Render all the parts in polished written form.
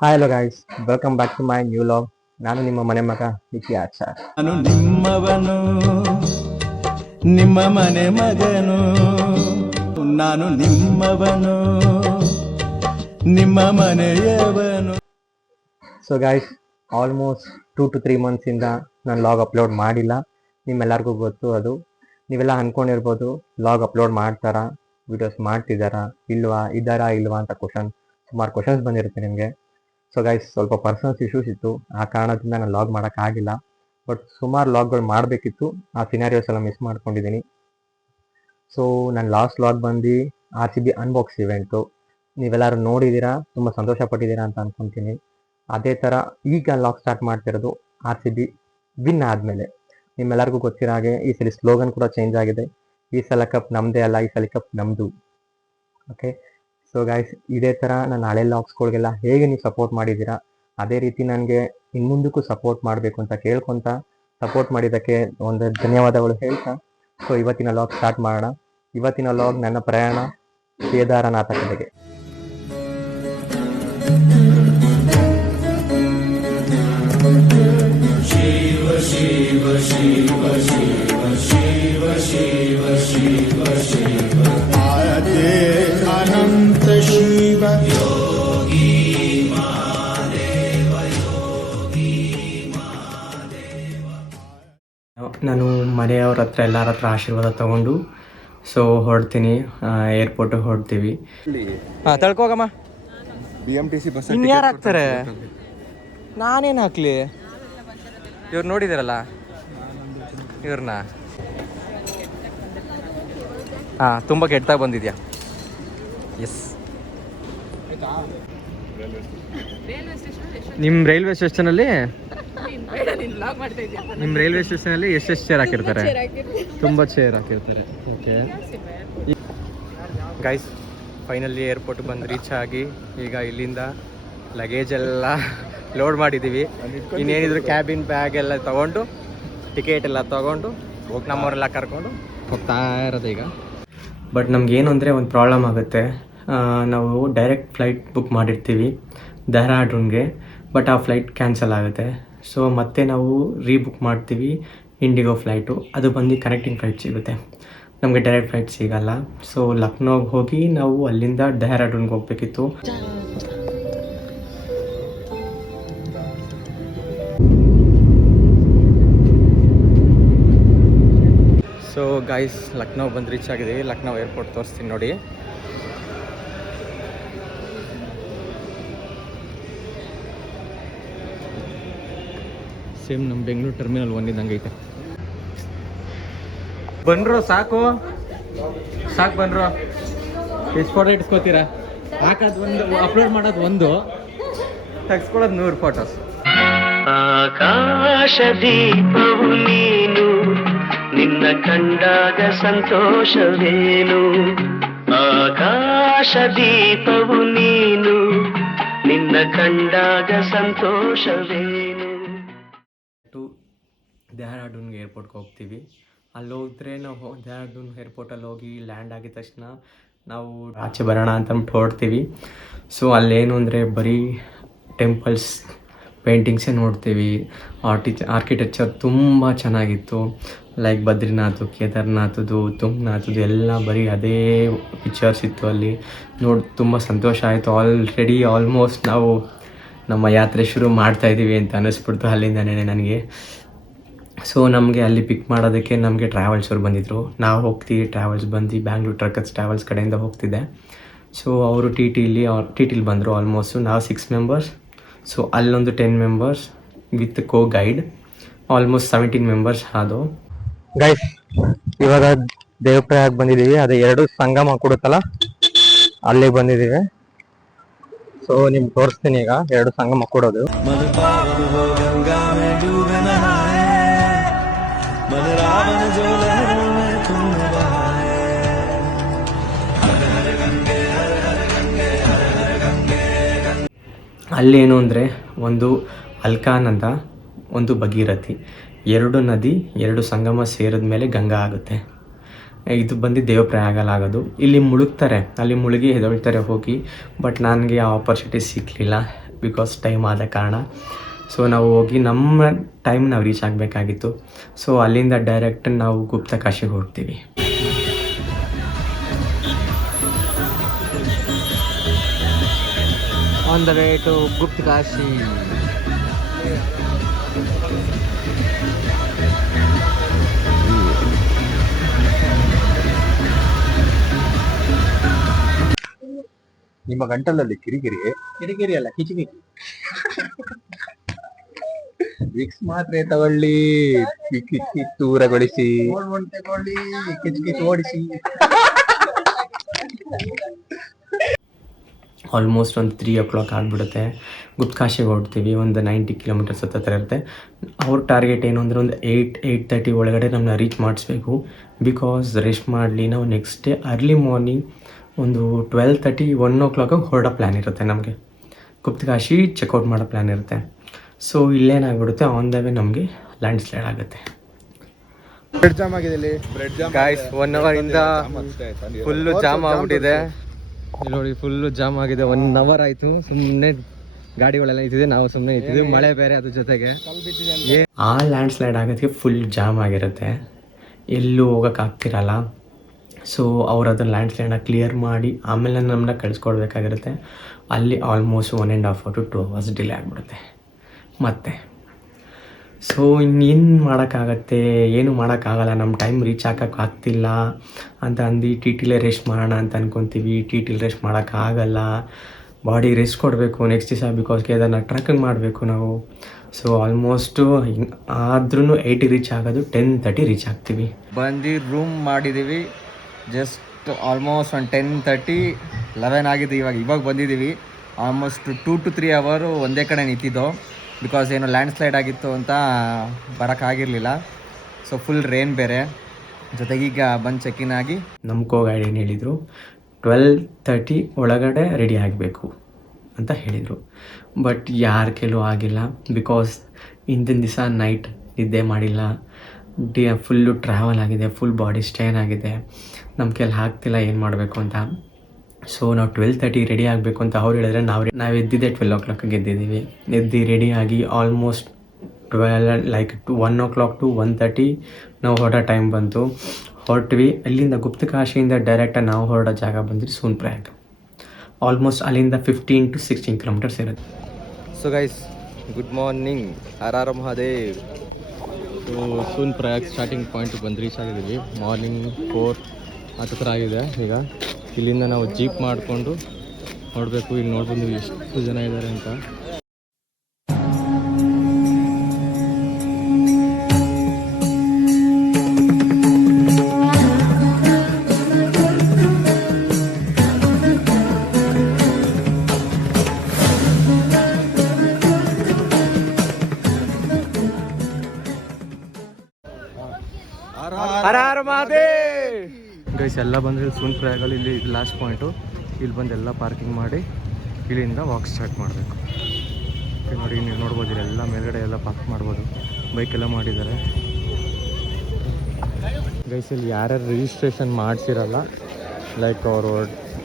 Hi hello guys, welcome back to my new vlog. ನಾನು ನಿಮ್ಮ ಮನೆ ಮಗ ನಿಖಿ ಆಚಾರ್. ನಾನು ನಿಮ್ಮವನು, ನಿಮ್ಮ ಮನೆ ಮಗನು. ನಾನು ನಿಮ್ಮವನು, ನಿಮ್ಮ ಮನೆಯವನು. ಸೊ ಗೈಸ್, ಆಲ್ಮೋಸ್ಟ್ 2 to 3 ಮಂತ್ಸಿಂದ ನಾನು ಲಾಗ್ ಅಪ್ಲೋಡ್ ಮಾಡಿಲ್ಲ. ನಿಮ್ಮೆಲ್ಲರಿಗೂ ಗೊತ್ತು ಅದು. ನೀವೆಲ್ಲ ಅಂದ್ಕೊಂಡಿರ್ಬೋದು, ಲಾಗ್ ಅಪ್ಲೋಡ್ ಮಾಡ್ತಾರಾ, ವಿಡಿಯೋಸ್ ಮಾಡ್ತಿದ್ದಾರಾ, ಇದ್ದಾರಾ ಇಲ್ವಾ ಅಂತ ಸುಮಾರು ಕ್ವಶನ್ಸ್ ಬಂದಿರುತ್ತೆ ನಿಮಗೆ. ಸೊ ಗೈಸ್, ಸ್ವಲ್ಪ ಪರ್ಸನಲ್ಸ್ ಇಶ್ಯೂಸ್ ಇತ್ತು, ಆ ಕಾರಣದಿಂದ ನಾನು ಲಾಗ್ ಮಾಡೋಕ್ಕಾಗಿಲ್ಲ. ಬಟ್ ಸುಮಾರು ಲಾಗ್ಗಳು ಮಾಡಬೇಕಿತ್ತು, ಆ ಸಿನಾರಿಯೋಸ್ ಎಲ್ಲ ಮಿಸ್ ಮಾಡ್ಕೊಂಡಿದ್ದೀನಿ. ಸೊ ನನ್ನ ಲಾಸ್ಟ್ ಲಾಗ್ ಬಂದು RCB ಅನ್ಬಾಕ್ಸ್ ಇವೆಂಟು. ನೀವೆಲ್ಲರೂ ನೋಡಿದ್ದೀರಾ, ತುಂಬ ಸಂತೋಷ ಪಟ್ಟಿದ್ದೀರಾ ಅಂತ ಅಂದ್ಕೊತೀನಿ. ಅದೇ ಥರ ಈಗ ಲಾಗ್ ಸ್ಟಾರ್ಟ್ ಮಾಡ್ತಿರೋದು RCB ವಿನ್ ಆದಮೇಲೆ. ನಿಮ್ಮೆಲ್ಲರಿಗೂ ಗೊತ್ತಿರೋ ಹಾಗೆ ಈ ಸಲ ಸ್ಲೋಗನ್ ಕೂಡ ಚೇಂಜ್ ಆಗಿದೆ. ಈ ಸಲ ಕಪ್ ನಮ್ಮದೇ ಅಲ್ಲ, ಈ ಸಲ ಕಪ್ ನಮ್ಮದು. ಓಕೆ, ಸೊ ಗೈಸ್, ಇದೇ ಥರ ನನ್ನ ಹಳೆ ಲಾಗ್ಸ್ಗಳಿಗೆಲ್ಲ ಹೇಗೆ ನೀವು ಸಪೋರ್ಟ್ ಮಾಡಿದ್ದೀರಾ, ಅದೇ ರೀತಿ ನನಗೆ ಇನ್ಮುಂದಕ್ಕೂ ಸಪೋರ್ಟ್ ಮಾಡಬೇಕು ಅಂತ ಕೇಳ್ಕೊತ, ಸಪೋರ್ಟ್ ಮಾಡಿದ್ದಕ್ಕೆ ಒಂದು ಧನ್ಯವಾದಗಳು ಹೇಳ್ತಾ, ಸೊ ಇವತ್ತಿನ ಲಾಗ್ ಸ್ಟಾರ್ಟ್ ಮಾಡೋಣ. ಇವತ್ತಿನ ಲಾಗ್ ನನ್ನ ಪ್ರಯಾಣ ಕೇದಾರನಾಥ ಕಡೆಗೆ. ಶಿವ ಶಿವ ಶಿವ ಶಿವ ಶಿವ ಶಿವ ಶಿವ ಶಿವ ಆದೆ ಅನಂತ ಶಿವ ಯೋಗಿ ಮಾದೇವ ಯೋಗಿ ಮಾದೇವ. ನಾನು ಮನೆಯವ್ರ ಹತ್ರ ಎಲ್ಲರ ಹತ್ರ ಆಶೀರ್ವಾದ ತಗೊಂಡು ಸೊ ಹೊರಡ್ತೀನಿ, ಏರ್ಪೋರ್ಟಿಗೆ ಹೊರಡ್ತೀವಿ. ಹಾಂ, ತಳ್ಕೋಗಮ್ಮ. BMTC ಬಸ್ ಇನ್ಯಾರು ಹಾಕ್ತಾರೆ? ನಾನೇನು ಹಾಕ್ಲಿ? ಇವ್ರು ನೋಡಿದಿರಲ್ಲ ಇವ್ರನ್ನ. ಹಾಂ, ತುಂಬ ಕೆಟ್ಟದಾಗ ಬಂದಿದ್ಯಾ? ಎಸ್. ನಿಮ್ಮ ರೈಲ್ವೆ ಸ್ಟೇಷನಲ್ಲಿ ಎಷ್ಟೆಷ್ಟು ಚೇರ್ ಹಾಕಿರ್ತಾರೆ? ತುಂಬ ಚೇರ್ ಹಾಕಿರ್ತಾರೆ. ಓಕೆ ಗೈಸ್, ಫೈನಲಿ ಏರ್ಪೋರ್ಟ್ ಬಂದು ರೀಚ್ ಆಗಿ ಈಗ ಇಲ್ಲಿಂದ ಲಗೇಜ್ ಎಲ್ಲ ಲೋಡ್ ಮಾಡಿದ್ದೀವಿ. ಇನ್ನೇನಿದ್ರು ಕ್ಯಾಬಿನ್ ಬ್ಯಾಗ್ ಎಲ್ಲ ತೊಗೊಂಡು, ಟಿಕೆಟ್ ಎಲ್ಲ ತೊಗೊಂಡು ನಮ್ಮವರೆಲ್ಲ ಕರ್ಕೊಂಡು ಹೋಗ್ತಾ ಇರೋದು ಈಗ. ಬಟ್ ನಮಗೇನು ಅಂದರೆ ಒಂದು ಪ್ರಾಬ್ಲಮ್ ಆಗುತ್ತೆ. ನಾವು ಡೈರೆಕ್ಟ್ ಫ್ಲೈಟ್ ಬುಕ್ ಮಾಡಿರ್ತೀವಿ ಡೆಹ್ರಾಡೂನ್ಗೆ, ಬಟ್ ಆ ಫ್ಲೈಟ್ ಕ್ಯಾನ್ಸಲ್ ಆಗುತ್ತೆ. ಸೊ ಮತ್ತೆ ನಾವು ರೀಬುಕ್ ಮಾಡ್ತೀವಿ ಇಂಡಿಗೋ ಫ್ಲೈಟು, ಅದು ಬಂದು ಕನೆಕ್ಟಿಂಗ್ ಫ್ಲೈಟ್ ಸಿಗುತ್ತೆ, ನಮಗೆ ಡೈರೆಕ್ಟ್ ಫ್ಲೈಟ್ ಸಿಗಲ್ಲ. ಸೊ ಲಕ್ನೋಗೆ ಹೋಗಿ ನಾವು ಅಲ್ಲಿಂದ ಡೆಹ್ರಾಡೂನ್ಗೆ ಹೋಗಬೇಕಿತ್ತು. ಸೊ ಗೈಸ್, ಲಕ್ನೋ ಬಂದು ರೀಚ್ ಆಗಿದ್ದೀವಿ. ಲಕ್ನೋ ಏರ್ಪೋರ್ಟ್ ತೋರಿಸ್ತೀನಿ ನೋಡಿ. ಸೇಮ್ ನಮ್ಮ ಬೆಂಗಳೂರು ಟರ್ಮಿನಲ್ 1 ಇದ್ದಂಗೈತೆ. ಬನ್ರೋ, ಸಾಕು ಬನ್ರೋ. ಎಷ್ಟು ಫೋಟೋ ಇಟ್ಸ್ಕೊತೀರಾ? ಹಾಕೋದು ಒಂದು, ಅಪ್ಲೋಡ್ ಮಾಡೋದು ಒಂದು, ತೆಗ್ಸ್ಕೊಳ್ಳೋದು 100 ಫೋಟೋಸ್. ಆಕಾಶ ದೀಪವು ನೀನು, ನಿನ್ನ ಕಂಡಾಗ ಸಂತೋಷವೇನು. ಆಕಾಶ ದೀಪವು ನೀನು, ನಿನ್ನ ಕಂಡಾಗ ಸಂತೋಷವೇನು. ಡೆಹ್ರಾಡೂನ್ಗೆ ಏರ್ಪೋರ್ಟ್ಗೆ ಹೋಗ್ತೀವಿ. ಅಲ್ಲಿ ಹೋದ್ರೆ ನಾವು ಡೆಹ್ರಾಡೂನ್ ಏರ್ಪೋರ್ಟಲ್ಲಿ ಹೋಗಿ ಲ್ಯಾಂಡ್ ಆಗಿದ ತಕ್ಷಣ ನಾವು ಆಚೆ ಬರೋಣ ಅಂತಂದ್ಬಿಟ್ಟು ಹೊರಡ್ತೀವಿ. ಸೊ ಅಲ್ಲೇನು ಅಂದರೆ ಬರೀ ಟೆಂಪಲ್ಸ್, ಪೇಂಟಿಂಗ್ಸೇ ನೋಡ್ತೀವಿ. ಆರ್ಕಿಟೆಕ್ಚರ್ ತುಂಬ ಚೆನ್ನಾಗಿತ್ತು. ಲೈಕ್ ಬದ್ರಿನಾಥ್, ಕೇದಾರ್ನಾಥದ್ದು, ತುಂಗನಾಥದ್ದು ಎಲ್ಲ ಬರೀ ಅದೇ ಪಿಕ್ಚರ್ಸ್ ಇತ್ತು ಅಲ್ಲಿ. ತುಂಬ ಸಂತೋಷ ಆಯಿತು. ಆಲ್ರೆಡಿ ಆಲ್ಮೋಸ್ಟ್ ನಾವು ನಮ್ಮ ಯಾತ್ರೆ ಶುರು ಮಾಡ್ತಾಯಿದ್ದೀವಿ ಅಂತ ಅನ್ನಿಸ್ಬಿಡ್ತು ಅಲ್ಲಿಂದನೇ ನನಗೆ. ಸೊ ನಮಗೆ ಅಲ್ಲಿ ಪಿಕ್ ಮಾಡೋದಕ್ಕೆ ನಮಗೆ ಟ್ರಾವೆಲ್ಸವ್ರು ಬಂದಿದ್ದರು. ನಾವು ಹೋಗ್ತೀವಿ, ಟ್ರಾವೆಲ್ಸ್ ಬಂದು ಬ್ಯಾಂಗ್ಳೂರ್ ಟ್ರಕ್ಕರ್ಸ್ ಟ್ರಾವೆಲ್ಸ್ ಕಡೆಯಿಂದ ಹೋಗ್ತಿದ್ದೆ. ಸೊ ಅವರು ಟಿ ಟಿಲಿ ಬಂದರು. ಆಲ್ಮೋಸ್ಟು ನಾವು 6 ಮೆಂಬರ್ಸ್. ಸೊ ಅಲ್ಲೊಂದು 10 members with co guide, almost 17 members ಆದವು. ಗೈಸ್, ಇವಾಗ ದೇವಪ್ರಯಾಗ್ ಬಂದಿದ್ದೀವಿ. ಅದೇ 2 ಸಂಗಮ ಕೊಡುತ್ತಲ್ಲ, ಅಲ್ಲಿಗೆ ಬಂದಿದ್ದೀವಿ. ಸೊ ನಿಮ್ಗೆ ತೋರಿಸ್ತೀನಿ ಈಗ 2 ಸಂಗಮ ಕೊಡೋದು. ಅಲ್ಲೇನು ಅಂದರೆ ಒಂದು ಅಲ್ಕಾನ್ ಅಂತ, ಒಂದು ಭಗೀರಥಿ, 2 ನದಿ 2 ಸಂಗಮ ಸೇರಿದ ಮೇಲೆ ಗಂಗಾ ಆಗುತ್ತೆ. ಇದು ಬಂದು ದೇವಪ್ರಯಾಗಲಾಗೋದು. ಇಲ್ಲಿ ಮುಳುಗ್ತಾರೆ, ಅಲ್ಲಿ ಮುಳುಗಿ ಎದ್ದೇಳ್ತಾರೆ ಹೋಗಿ. ಬಟ್ ನನಗೆ ಆ ಆಪರ್ಚುನಿಟಿ ಸಿಕ್ಕಲಿಲ್ಲ. ಬಿಕಾಸ್ ಟೈಮ್ ಆದ ಕಾರಣ. ಸೊ ನಾವು ಹೋಗಿ ನಮ್ಮ ಟೈಮ್ ನಾವು ರೀಚ್ ಆಗಬೇಕಾಗಿತ್ತು. ಸೊ ಅಲ್ಲಿಂದ ಡೈರೆಕ್ಟ್ ನಾವು ಗುಪ್ತಕಾಶಿಗೆ ಹೋಗ್ತೀವಿ. On the way to Guptkashi. ನಿಮ್ಮ ಗಂಟಲಲ್ಲಿ ಕಿರಿಕಿರಿ ಅಲ್ಲ ಕಿಚಿಕಿಚಿ. ವಿಕ್ಸ್ ಮಾತ್ರೆ ತಗೊಳ್ಳಿ, ಕಿಕ್ಕಿ ದೂರಗೊಳಿಸಿ, ತಗೊಳ್ಳಿ, ಕಿಚಿಕಿಚಿ ಓಡಿಸಿ. ಆಲ್ಮೋಸ್ಟ್ ಒಂದು 3 o'clock ಆಗಿಬಿಡುತ್ತೆ. ಗುಪ್ತಕಾಶಿಗೆ ಹೊರಡ್ತೀವಿ. ಒಂದು 90 kilometers ಹತ್ತಿರ ಇರುತ್ತೆ. ಅವ್ರ ಟಾರ್ಗೆಟ್ ಏನು ಅಂದರೆ ಒಂದು 8-8:30 ಒಳಗಡೆ ನಮ್ಮನ್ನ ರೀಚ್ ಮಾಡಿಸ್ಬೇಕು. ಬಿಕಾಸ್ ರೆಸ್ಟ್ ಮಾಡಲಿ ನಾವು ನೆಕ್ಸ್ಟ್ ಡೇ ಅರ್ಲಿ ಮಾರ್ನಿಂಗ್ ಒಂದು 12:30-1 o'clock ಹೊರಡೋ ಪ್ಲ್ಯಾನ್ ಇರುತ್ತೆ ನಮಗೆ. ಗುಪ್ತಕಾಶಿ ಚೆಕ್ಔಟ್ ಮಾಡೋ ಪ್ಲ್ಯಾನ್ ಇರುತ್ತೆ. ಸೊ ಇಲ್ಲೇನಾಗ್ಬಿಡುತ್ತೆ, ಆನ್ ದ ವೇ ನಮಗೆ ಲ್ಯಾಂಡ್ ಸ್ಲೈಡ್ ಆಗುತ್ತೆ. ಬ್ರೆಡ್ ಜಾಮ್ ಆಗಿದೆ ಇಲ್ಲಿ. ಗಾಯ್ಸ್ 1 hour ಇಂದ ಫುಲ್ಲು ಜಾಮ್ ಆಗ್ಬಿಟ್ಟಿದೆ. ನೋಡಿ ಫುಲ್ಲು ಜಾಮ್ ಆಗಿದೆ. 1 hour ಆಯಿತು. ಸುಮ್ಮನೆ ಗಾಡಿಗಳೆಲ್ಲ ನಿಂತಿದೆ, ನಾವು ಸುಮ್ಮನೆ ನಿಂತಿದ್ವಿ. ಮಳೆ ಬೇರೆ ಅದ್ರ ಜೊತೆಗೆ. ಆ ಲ್ಯಾಂಡ್ ಸ್ಲೈಡ್ ಆಗೋದಕ್ಕೆ ಫುಲ್ ಜಾಮ್ ಆಗಿರುತ್ತೆ, ಎಲ್ಲೂ ಹೋಗೋಕ್ಕಾಗ್ತಿರಲ್ಲ. ಸೊ ಅವ್ರು ಅದನ್ನು ಲ್ಯಾಂಡ್ ಸ್ಲೈಡನ್ನ ಕ್ಲಿಯರ್ ಮಾಡಿ ಆಮೇಲೆ ನಮ್ಮನ್ನ ಕಳಿಸ್ಕೊಡ್ಬೇಕಾಗಿರುತ್ತೆ. ಅಲ್ಲಿ almost 1.5 hour to 2 hours delay ಆಗಿಬಿಡುತ್ತೆ ಮತ್ತೆ. ಸೊ ಇನ್ನೇನು ಮಾಡೋಕ್ಕಾಗತ್ತೆ, ಏನು ಮಾಡೋಕ್ಕಾಗಲ್ಲ. ನಮ್ಮ ಟೈಮ್ ರೀಚ್ ಆಗ್ತಿಲ್ಲ ಅಂತ ಅಂದು ಟಿಟಿಲೇ ರೆಸ್ಟ್ ಮಾಡೋಣ ಅಂತ ಅಂದ್ಕೊತೀವಿ. ಟಿಟಿಲಿ ರೆಸ್ಟ್ ಮಾಡೋಕ್ಕಾಗಲ್ಲ, ಬಾಡಿ ರೆಸ್ಟ್ ಕೊಡಬೇಕು ನೆಕ್ಸ್ಟ್ ದಿವಸ. ಬಿಕಾಸ್ ಅದನ್ನು ಟ್ರಕ್ಕಿಂಗ್ ಮಾಡಬೇಕು ನಾವು. ಸೊ ಆಲ್ಮೋಸ್ಟು ಆದ್ರೂ 8 ರೀಚ್ ಆಗೋದು 10:30 ರೀಚ್ ಆಗ್ತೀವಿ. ಬಂದು ರೂಮ್ ಮಾಡಿದ್ದೀವಿ. ಜಸ್ಟ್ ಆಲ್ಮೋಸ್ಟ್ ಒಂದು 10:30-11 ಆಗಿದೆ. ಇವಾಗ ಬಂದಿದ್ದೀವಿ. ಆಲ್ಮೋಸ್ಟ್ 2 to 3 hour ಒಂದೇ ಕಡೆ ನಿಂತಿದ್ದೋ. ಬಿಕಾಸ್ ಏನೋ ಲ್ಯಾಂಡ್ ಸ್ಲೈಡ್ ಆಗಿತ್ತು ಅಂತ ಬರೋಕ್ಕಾಗಿರಲಿಲ್ಲ. ಸೊ ಫುಲ್ ರೇನ್ ಬೇರೆ ಜೊತೆಗೀಗ ಬಂದು ಚೆಕ್ಇನ್ ಆಗಿ ನಮ್ಮ ಕೋ ಗೈಡ್ ಏನು ಹೇಳಿದರು, 12:30 ಒಳಗಡೆ ರೆಡಿ ಆಗಬೇಕು ಅಂತ ಹೇಳಿದರು. ಬಟ್ ಯಾರ ಕೆಲವು ಆಗಿಲ್ಲ. ಬಿಕಾಸ್ ಹಿಂದಿನ ದಿವಸ ನೈಟ್ ನಿದ್ದೆ ಮಾಡಿಲ್ಲ, ಫುಲ್ಲು ಟ್ರಾವೆಲ್ ಆಗಿದೆ, ಫುಲ್ ಬಾಡಿ ಸ್ಟ್ರೈನ್ ಆಗಿದೆ, ನಮ್ಮ ಕೈಲಿ ಆಗ್ತಿಲ್ಲ ಏನು ಮಾಡಬೇಕು ಅಂತ. ಸೊ ನಾವು 12:30 ರೆಡಿ ಆಗಬೇಕು ಅಂತ ಅವ್ರು ಹೇಳಿದ್ರೆ ನಾವು ಎದ್ದಿದ್ದೆ 12 o'clock ಎದ್ದಿದ್ದೀವಿ. ಎದ್ದು ರೆಡಿಯಾಗಿ ಆಲ್ಮೋಸ್ಟ್ 1 o'clock to 1:30 ನಾವು ಹೊರಡೋ ಟೈಮ್ ಬಂತು. ಹೊರಟ್ವಿ. ಅಲ್ಲಿಂದ ಗುಪ್ತಕಾಶಿಯಿಂದ ಡೈರೆಕ್ಟಾಗಿ ನಾವು ಹೊರಡೋ ಜಾಗ ಬಂದರೆ ಸೋನ್ಪ್ರಯಾಗ್. ಆಲ್ಮೋಸ್ಟ್ ಅಲ್ಲಿಂದ 15 to 16 kilometers ಇರುತ್ತೆ. ಸೊ ಗೈಸ್, ಗುಡ್ ಮಾರ್ನಿಂಗ್, ಹರ ಮಹಾದೇವ್. ಸೊ ಸೋನ್ಪ್ರಯಾಗ್ ಸ್ಟಾರ್ಟಿಂಗ್ ಪಾಯಿಂಟ್ ಬಂದು ರೀಚ್ ಆಗಿದ್ದೀವಿ. ಮಾರ್ನಿಂಗ್ 4 ಹತ್ತಿರ ಆಗಿದೆ. ಈಗ ಇಲ್ಲಿಂದ ನಾವು ಜೀಪ್ ಮಾಡಿಕೊಂಡು ಹೊರಡಬೇಕು. ಇಲ್ಲಿ ನೋಡ್ಬೋದು ಎಷ್ಟು ಜನ ಇದ್ದಾರೆ ಅಂತ. ಹರ ಹರ ಮಹಾದೇವ್. ಗೈಸ್ ಎಲ್ಲ ಬಂದರೆ ಸೋನ್ಪ್ರಯಾಗಲ್ಲಿ ಇಲ್ಲಿ ಲಾಸ್ಟ್ ಪಾಯಿಂಟು. ಇಲ್ಲಿ ಬಂದು ಎಲ್ಲ ಪಾರ್ಕಿಂಗ್ ಮಾಡಿ ಇಲ್ಲಿಂದ ವಾಕ್ ಸ್ಟಾರ್ಟ್ ಮಾಡಬೇಕು. ನೋಡಿ ನೀವು ನೋಡ್ಬೋದು, ಇಲ್ಲೆಲ್ಲ ಮೇಲ್ಗಡೆ ಎಲ್ಲ ಪಾರ್ಕ್ ಮಾಡ್ಬೋದು. ಬೈಕೆಲ್ಲ ಮಾಡಿದ್ದಾರೆ. ಗೈಸ್ ಇಲ್ಲಿ ಯಾರ್ಯಾರು ರಿಜಿಸ್ಟ್ರೇಷನ್ ಮಾಡಿಸಿರಲ್ಲ, ಲೈಕ್ ಅವರು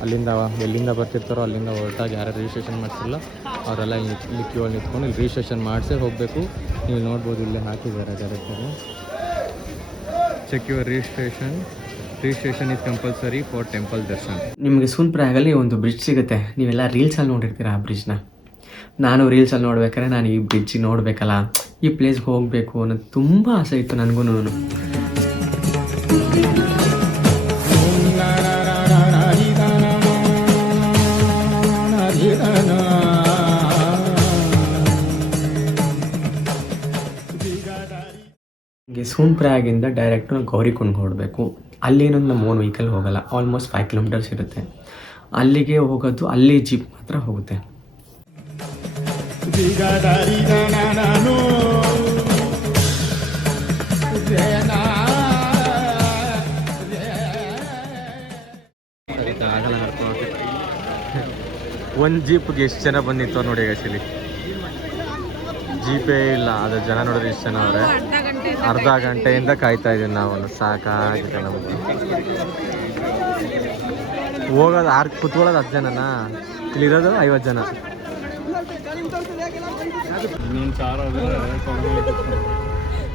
ಎಲ್ಲಿಂದ ಬರ್ತಿರ್ತಾರೋ ಅಲ್ಲಿಂದ ಹೊರಟಾಗಿ ಯಾರ್ಯಾರು ರಿಜಿಸ್ಟ್ರೇಷನ್ ಮಾಡಿಸಿರಲ್ಲ ಅವರೆಲ್ಲ ಇಲ್ಲಿ ಕ್ಯೂ ಅಲ್ಲಿ ನಿಂತ್ಕೊಂಡು ಇಲ್ಲಿ ರಿಜಿಸ್ಟ್ರೇಷನ್ ಮಾಡಿಸೇ ಹೋಗಬೇಕು. ನೀವು ನೋಡ್ಬೋದು ಇಲ್ಲೇ ಹಾಕಿದ್ದಾರೆ ಡೈರೆಕ್ಟಾಗಿ. Check your registration is compulsory for temple darshan. ನಿಮಗೆ ಸೋನ್ಪ್ರಯಾಗಲ್ಲಿ ಒಂದು ಬ್ರಿಡ್ಜ್ ಸಿಗುತ್ತೆ. ನೀವೆಲ್ಲ ರೀಲ್ಸಲ್ಲಿ ನೋಡಿರ್ತೀರ ಆ ಬ್ರಿಡ್ಜ್ನ. ನಾನು ರೀಲ್ಸಲ್ಲಿ ನೋಡ್ಬೇಕಾದ್ರೆ ನಾನು ಈ ಬ್ರಿಡ್ಜಿಗೆ ನೋಡಬೇಕಲ್ಲ, ಈ ಪ್ಲೇಸ್ಗೆ ಹೋಗಬೇಕು ಅನ್ನೋದು ತುಂಬ ಆಸೆ ಇತ್ತು ನನಗೂ. ಹೀಗೆ ಸೋನ್ಪ್ರಯಾಗಿಂದ ಡೈರೆಕ್ಟ್ ಗೌರಿಕುಂಡ್ಗೆ ಹೊರಡಬೇಕು. ಅಲ್ಲೇನೊಂದು ನಮ್ಮ ಓನ್ ವೆಹಿಕಲ್ ಹೋಗಲ್ಲ. ಆಲ್ಮೋಸ್ಟ್ 5 kilometers ಇರುತ್ತೆ. ಅಲ್ಲಿಗೆ ಹೋಗೋದು, ಅಲ್ಲಿ ಜೀಪ್ ಮಾತ್ರ ಹೋಗುತ್ತೆ. ಒಂದು ಜೀಪ್ಗೆ ಎಷ್ಟು ಜನ ಬಂದಿತ್ತು ನೋಡಿ ಆ್ಯಕ್ಚುಲಿ. ಜೀಪೇ ಇಲ್ಲ, ಅದು ಜನ ನೋಡಿದ್ರೆ ಎಷ್ಟು ಜನ ಅವರೇ. ಅರ್ಧ ಗಂಟೆಯಿಂದ ಕಾಯ್ತಾ ಇದ್ದೀವಿ ನಾವು. ಸಾಕಾಗಿದೆ ನಮಗೆ. ಹೋಗೋದು 6 ಕೂತ್ಕೊಳ್ಳೋದು 10 ಜನನಾ, ಇಲ್ಲಿರೋದು 50 ಜನ.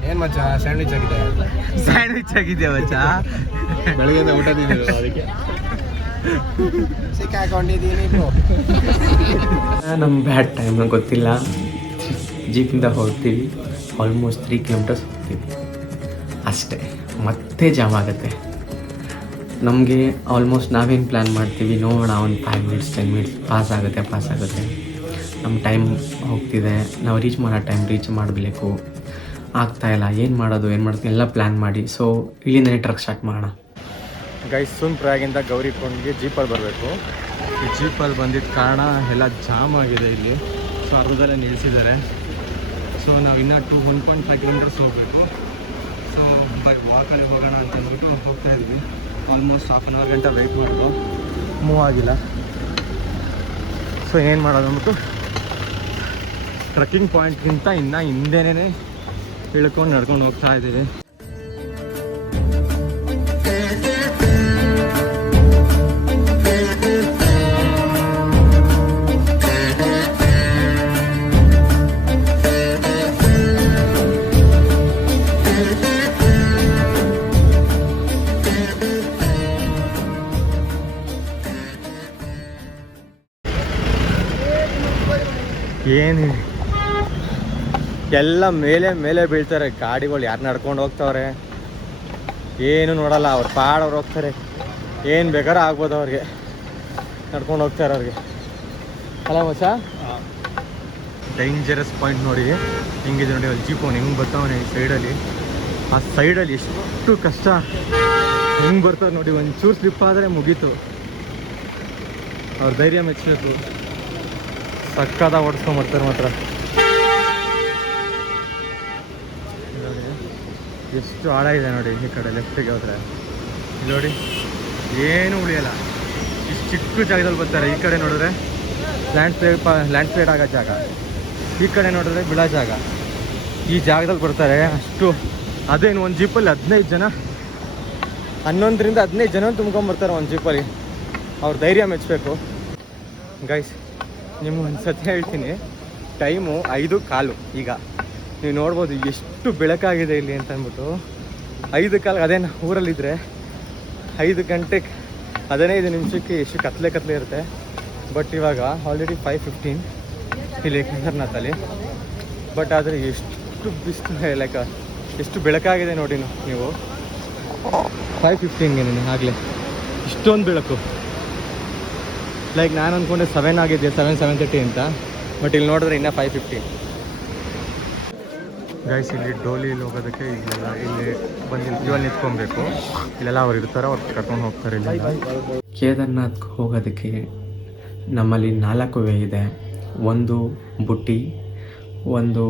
ಏನ್ ಮಚ್ಚ ಸ್ಯಾಂಡ್ವಿಚ್ ಆಗಿದೆ? ಸ್ಯಾಂಡ್ವಿಚ್ ಆಗಿದೆ ಮಚ್ಚ. ಬೆಳಗ್ಗೆ ಊಟ ತಿಂದಿರಲ್ಲ ಅದಕ್ಕೆ ಸಿಕ್ಕಾಕೊಂಡಿದ್ದೀನಿ ಬ್ರೋ. ನಮ್ಮ ಬ್ಯಾಡ್ ಟೈಮ್ ನಂಗೆ ಗೊತ್ತಿಲ್ಲ. ಜೀಪಿಂದ ಹೋಗ್ತೀವಿ, ಆಲ್ಮೋಸ್ಟ್ 3 ಕಿಲೋಮೀಟರ್ಸ್ ಹೋಗ್ತೀವಿ ಅಷ್ಟೇ, ಮತ್ತೆ ಜಾಮ್ ಆಗುತ್ತೆ ನಮಗೆ. ಆಲ್ಮೋಸ್ಟ್ ನಾವೇನು ಪ್ಲ್ಯಾನ್ ಮಾಡ್ತೀವಿ ನೋಡೋಣ, ಒಂದು 5 ಮಿನಿಟ್ಸ್ 10 ಮಿನಿಟ್ಸ್ ಪಾಸ್ ಆಗುತ್ತೆ. ನಮ್ಮ ಟೈಮ್ ಹೋಗ್ತಿದೆ, ನಾವು ರೀಚ್ ಮಾಡಬೇಕು, ಆಗ್ತಾಯಿಲ್ಲ. ಏನು ಮಾಡೋದು ಎಲ್ಲ ಪ್ಲ್ಯಾನ್ ಮಾಡಿ. ಸೊ ಇಲ್ಲಿಂದನೇ ಟ್ರಕ್ ಸ್ಟಾರ್ಟ್ ಮಾಡೋಣ. ಗೈಸ್, ಸುನ್ಪ್ರಾಗಿಂದ ಗೌರಿಕೊಂಡ್ಗೆ ಜೀಪಲ್ಲಿ ಬರಬೇಕು. ಈ ಜೀಪಲ್ಲಿ ಬಂದಿದ್ದ ಕಾರಣ ಎಲ್ಲ ಜಾಮ್ ಆಗಿದೆ ಇಲ್ಲಿ. ಸೊ ಅರ್ಧದಲ್ಲೇ ನಿಲ್ಲಿಸಿದ್ದಾರೆ. ಸೊ ನಾವು ಇನ್ನೂ 1.5 ಕಿಲೋಮೀಟರ್ಸ್ ಹೋಗಬೇಕು. ಸೊ ವಾಕಲ್ಲಿ ಹೋಗೋಣ ಅಂತ ಅಂದ್ಬಿಟ್ಟು ಹೋಗ್ತಾ ಇದ್ವಿ. ಆಲ್ಮೋಸ್ಟ್ ಹಾಫ್ ಆನ್ ಅವರ್ ಗಂಟೆ ವೆಯ್ಟ್ ಮಾಡೋದು, ಮೂವ್ ಆಗಿಲ್ಲ. ಸೊ ಏನು ಮಾಡೋದು ಅಂದ್ಬಿಟ್ಟು ಟ್ರಕ್ಕಿಂಗ್ ಪಾಯಿಂಟ್ಗಿಂತ ಇನ್ನೂ ಹಿಂದೆನೇ ಇಳ್ಕೊಂಡು ನಡ್ಕೊಂಡು ಹೋಗ್ತಾ ಇದ್ದೀವಿ. ಏನು ಎಲ್ಲ ಮೇಲೆ ಬೀಳ್ತಾರೆ ಗಾಡಿಗಳು. ಯಾರು ನಡ್ಕೊಂಡು ಹೋಗ್ತವ್ರೆ, ಏನು ನೋಡಲ್ಲ, ಅವ್ರು ಪಾಡವ್ರು ಹೋಗ್ತಾರೆ. ಏನು ಬೇಕಾದ್ರೆ ಆಗ್ಬೋದು ಅವ್ರಿಗೆ, ನಡ್ಕೊಂಡು ಹೋಗ್ತಾರೆ ಅವ್ರಿಗೆ. ಅಲ್ಲ ಹೊಸ ಡೇಂಜರಸ್ ಪಾಯಿಂಟ್ ನೋಡಿ ಹೆಂಗಿದೆ ನೋಡಿ. ಅಲ್ಲಿ ಜೀಪ್ ಅವ್ನು ಹೆಂಗೆ ಬರ್ತಾವನೆ ಸೈಡಲ್ಲಿ. ಆ ಸೈಡಲ್ಲಿ ಎಷ್ಟು ಕಷ್ಟ, ಹೆಂಗೆ ಬರ್ತಾರೆ ನೋಡಿ. ಒಂಚೂರು ಸ್ಲಿಪ್ ಆದರೆ ಮುಗೀತು. ಅವ್ರ ಧೈರ್ಯ ಮೆಚ್ಚಬೇಕು. ಸಕ್ಕದ ಓಡಿಸ್ಕೊಂಬರ್ತಾರೆ ಮಾತ್ರ. ಎಷ್ಟು ಆಳ ಇದೆ ನೋಡಿ. ಈ ಕಡೆ ಲೆಫ್ಟಿಗೆ ಹೋದರೆ ಇಲ್ಲಿ ನೋಡಿ ಏನೂ ಉಳಿಯಲ್ಲ. ಇಷ್ಟು ಚಿಕ್ಕ ಜಾಗದಲ್ಲಿ ಬರ್ತಾರೆ. ಈ ಕಡೆ ನೋಡಿದ್ರೆ ಲ್ಯಾಂಡ್ಸ್ಲೈಡ್ ಆಗೋ ಜಾಗ, ಈ ಕಡೆ ನೋಡಿದ್ರೆ ಬಿಳೋ ಜಾಗ. ಈ ಜಾಗದಲ್ಲಿ ಬರ್ತಾರೆ ಅಷ್ಟು. ಅದೇನು ಒಂದು ಜೀಪಲ್ಲಿ 15 ಜನ, 11ರಿಂದ 15 ಜನ ತುಂಬ್ಕೊಂಬರ್ತಾರೆ ಒಂದು ಜೀಪಲ್ಲಿ. ಅವ್ರ ಧೈರ್ಯ ಮೆಚ್ಚಬೇಕು. ಗೈಸ್, ನಿಮ್ಗೆ ಒಂದು ಸತಿ ಹೇಳ್ತೀನಿ, ಟೈಮು 5:15 ಈಗ. ನೀವು ನೋಡ್ಬೋದು ಎಷ್ಟು ಬೆಳಕಾಗಿದೆ ಇಲ್ಲಿ ಅಂತ ಅಂದ್ಬಿಟ್ಟು. 5:15 ಅದೇನು ಊರಲ್ಲಿದ್ದರೆ 5 ಗಂಟೆಗೆ 15 ನಿಮಿಷಕ್ಕೆ ಎಷ್ಟು ಕತ್ಲೆ ಇರುತ್ತೆ. ಬಟ್ ಇವಾಗ ಆಲ್ರೆಡಿ 5:15 ಇಲ್ಲಿ ಕೇದಾರ್ನಾಥಲ್ಲಿ. ಬಟ್ ಆದರೆ ಎಷ್ಟು ಬಿಸಿಲು, ಲೈಕ್ ಎಷ್ಟು ಬೆಳಕಾಗಿದೆ ನೋಡಿ ನೀವು. 5:15ಗೆ ನೀನು ಆಗಲೇ ಇಷ್ಟೊಂದು ಬೆಳಕು. ಲೈಕ್ ನಾನು ಅಂದ್ಕೊಂಡೆ 7 ಆಗಿದೆ, 7:30 ಅಂತ. ಬಟ್ ಇಲ್ಲಿ ನೋಡಿದ್ರೆ ಇನ್ನೂ 5:15. ಗೈಸ್, ಇಲ್ಲಿ ಡೋಲಿಯಲ್ಲಿ ಹೋಗೋದಕ್ಕೆ ಇಲ್ಲೆಲ್ಲ ಇಲ್ಲಿ ಬಂದು ಜೀವಲ್ಲಿ ನಿಂತ್ಕೊಬೇಕು. ಇಲ್ಲೆಲ್ಲ ಅವ್ರು ಇರ್ತಾರೆ, ಅವ್ರು ಕರ್ಕೊಂಡು ಹೋಗ್ತಾರೆ. ಇಲ್ಲಿ ಕೇದಾರ್ನಾಥ್ಗೆ ಹೋಗೋದಕ್ಕೆ ನಮ್ಮಲ್ಲಿ 4 ವೇ ಇದೆ. ಒಂದು ಬುಟ್ಟಿ, ಒಂದು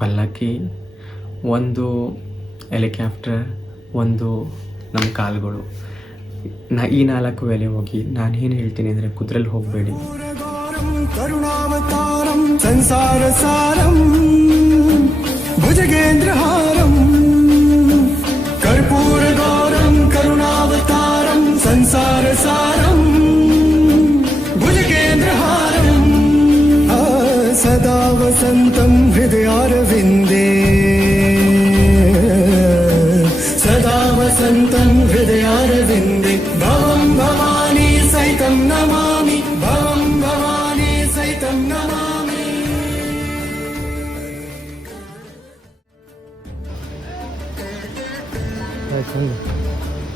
ಪಲ್ಲಕ್ಕಿ, ಒಂದು ಹೆಲಿಕಾಪ್ಟರ್, ಒಂದು ನಮ್ಮ ಕಾಲುಗಳು. ಈ 4 ವೇಳೆ ಹೋಗಿ ನಾನು ಏನು ಹೇಳ್ತೀನಿ ಅಂದರೆ ಕುದುರೆಲಿ ಹೋಗಬೇಡಿ. ಕರುಣಾವತಾರಂ ಸಂಸಾರ ಸಾರಂ ಭುಜಗೇಂದ್ರಹಾರಂ ಕರ್ಪೂರ ಗೌರಂ ಕರುಣಾವತಾರಂ ಸಂಸಾರ ಸಾರಂ ಭುಜಗೇಂದ್ರಹಾರಂ ಸದಾ ವಸಂತಂ ಹೃದಯಾರವಿಂದೇ ಸದಾ ವಸಂತಂ ಹೃದಯಾರವಿಂದೇ ಭವಂ ಭವಾನಿ ಸಹಿತಂ ನಮಾಮಿ ಭವಂ ಭವಾನಿ ಸಹಿತಂ ನಮಾಮಿ.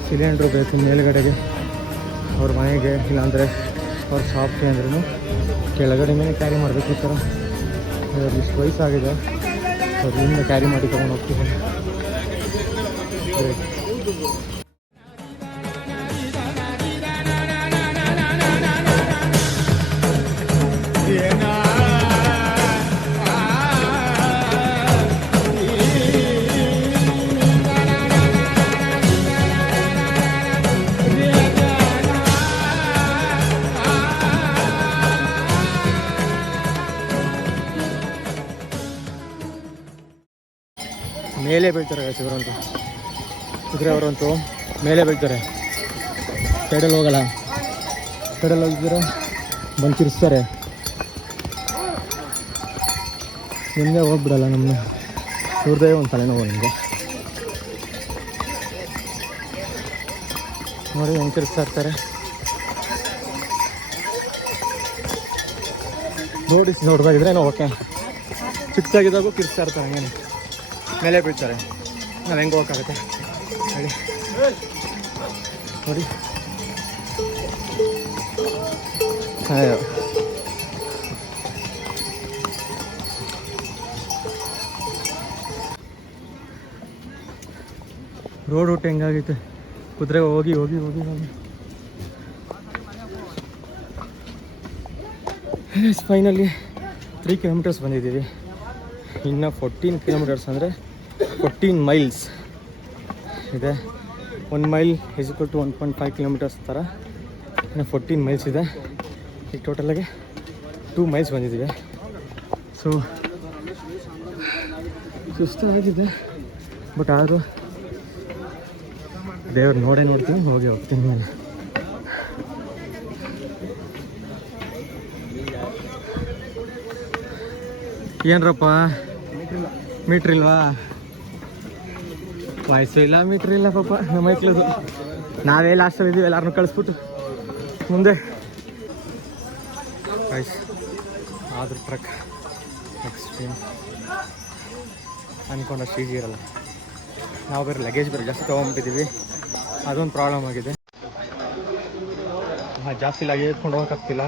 ಸಿಲಿಂಡ್ರು ಬೇಕು ಮೇಲ್ಗಡೆಗೆ, ಅವ್ರ ಮನೆಗೆ, ಇಲ್ಲಾಂದರೆ ಅವ್ರ ಶಾಪ್ಗೆ ಅಂದ್ರೂ ಕೆಳಗಡೆ ಮೇಲೆ ಕ್ಯಾರಿ ಮಾಡಬೇಕು. ಈ ಥರ ಇಷ್ಟು ವಯಸ್ಸಾಗಿದೆ, ಅವ್ರಿಂದ ಕ್ಯಾರಿ ಮಾಡಿ ತೊಗೊಂಡು ಹೋಗ್ತೀವಿ. ಮೇಲೆ ಬೀಳ್ತಾರೆ ಇವರಂತೂ, ಕುದುರೆ ಅವರಂತೂ ಮೇಲೆ ಬೀಳ್ತಾರೆ. ಸೈಡಲ್ಲಿ ಹೋಗಲ್ಲ, ಸೈಡಲ್ಲಿ ಹೋಗಿದ್ರೆ ಬಂದು ಕಿರಿಸ್ತಾರೆ. ನಿಮ್ಮದೇ ಹೋಗ್ಬಿಡಲ್ಲ ನಮ್ಮ ಇವ್ರದೇ ಒಂದು ತಲೆನೋವು ನಿಮಗೆ. ನೋಡಿ ಹೆಂಗೆ ತಿರ್ಸ್ತಾ ಇರ್ತಾರೆ. ಬೋರ್ಡ್ ಇಷ್ಟು ದೊಡ್ಡದಾಗಿದ್ರೆ ನಾವು ಓಕೆ, ಚಿಕ್ಕದಾಗಿದ್ದಾಗೂ ತಿರ್ಸ್ತಾ ಇರ್ತಾರೆ ಹಂಗೇನೆ, ಮೇಲೆ ಬೀಳ್ತಾರೆ. ನಾವು ಹೆಂಗೆ ಹೋಗೋಕ್ಕಾಗುತ್ತೆ ಹೇಳಿ ನೋಡಿ. ಅಯ್ಯೋ ರೋಡ್ ಊಟ ಹೆಂಗಾಗೈತೆ, ಕುದುರೆ ಹೋಗಿ ಹೋಗಿ ಹೋಗಿ ಹೋಗಿ. ಫೈನಲಿ 3 ಕಿಲೋಮೀಟರ್ಸ್ ಬಂದಿದ್ದೀವಿ. ಇನ್ನು 14 ಕಿಲೋಮೀಟರ್ಸ್ ಅಂದರೆ 14 ಮೈಲ್ಸ್ ಇದೆ. 1 ಮೈಲ್ = 1.5 ಕಿಲೋಮೀಟರ್ಸ್ ಥರ. ಇನ್ನು 14 ಮೈಲ್ಸ್ ಇದೆ. ಈಗ ಟೋಟಲಾಗಿ 2 ಮೈಲ್ಸ್ ಬಂದಿದ್ದೀವಿ. ಸೊ ಸುಸ್ತಾಗಿದೆ, ಬಟ್ ಆದರೂ ದೇವ್ರು ನೋಡ್ತೀನಿ, ಹೋಗ್ತೀನಿ ಮೇಲೆ. ಏನ್ರಪ್ಪ ಮೀಟ್ರ್ ಇಲ್ವಾ? ವಯಸ್ಸು ಇಲ್ಲ, ಮೀಟ್ರ್ ಇಲ್ಲ ಪಾಪ ನಮ್ಮ ಮೈಕ್ಳದು. ನಾವೇ ಲಾಸ್ಟಲ್ಲಿ ಇದ್ದೀವಿ, ಎಲ್ಲರನ್ನೂ ಕಳಿಸ್ಬಿಟ್ಟು ಮುಂದೆ ಆದ್ರೂ ಟ್ರಕ್ ಎಕ್ಸ್ಟ್ರೀಮ್ ಅಂದ್ಕೊಂಡಷ್ಟು ಈಸಿ ಇರಲ್ಲ. ನಾವು ಬೇರೆ ಲಗೇಜ್ ಬೇರೆ ಜಾಸ್ತಿ ತೊಗೊಂಡ್ಬಿಟ್ಟಿದ್ದೀವಿ, ಅದೊಂದು ಪ್ರಾಬ್ಲಮ್ ಆಗಿದೆ. ಜಾಸ್ತಿ ಲಗೇಜ್ ಎತ್ಕೊಂಡು ಹೋಗೋಕ್ಕಾಗ್ತಿಲ್ಲ.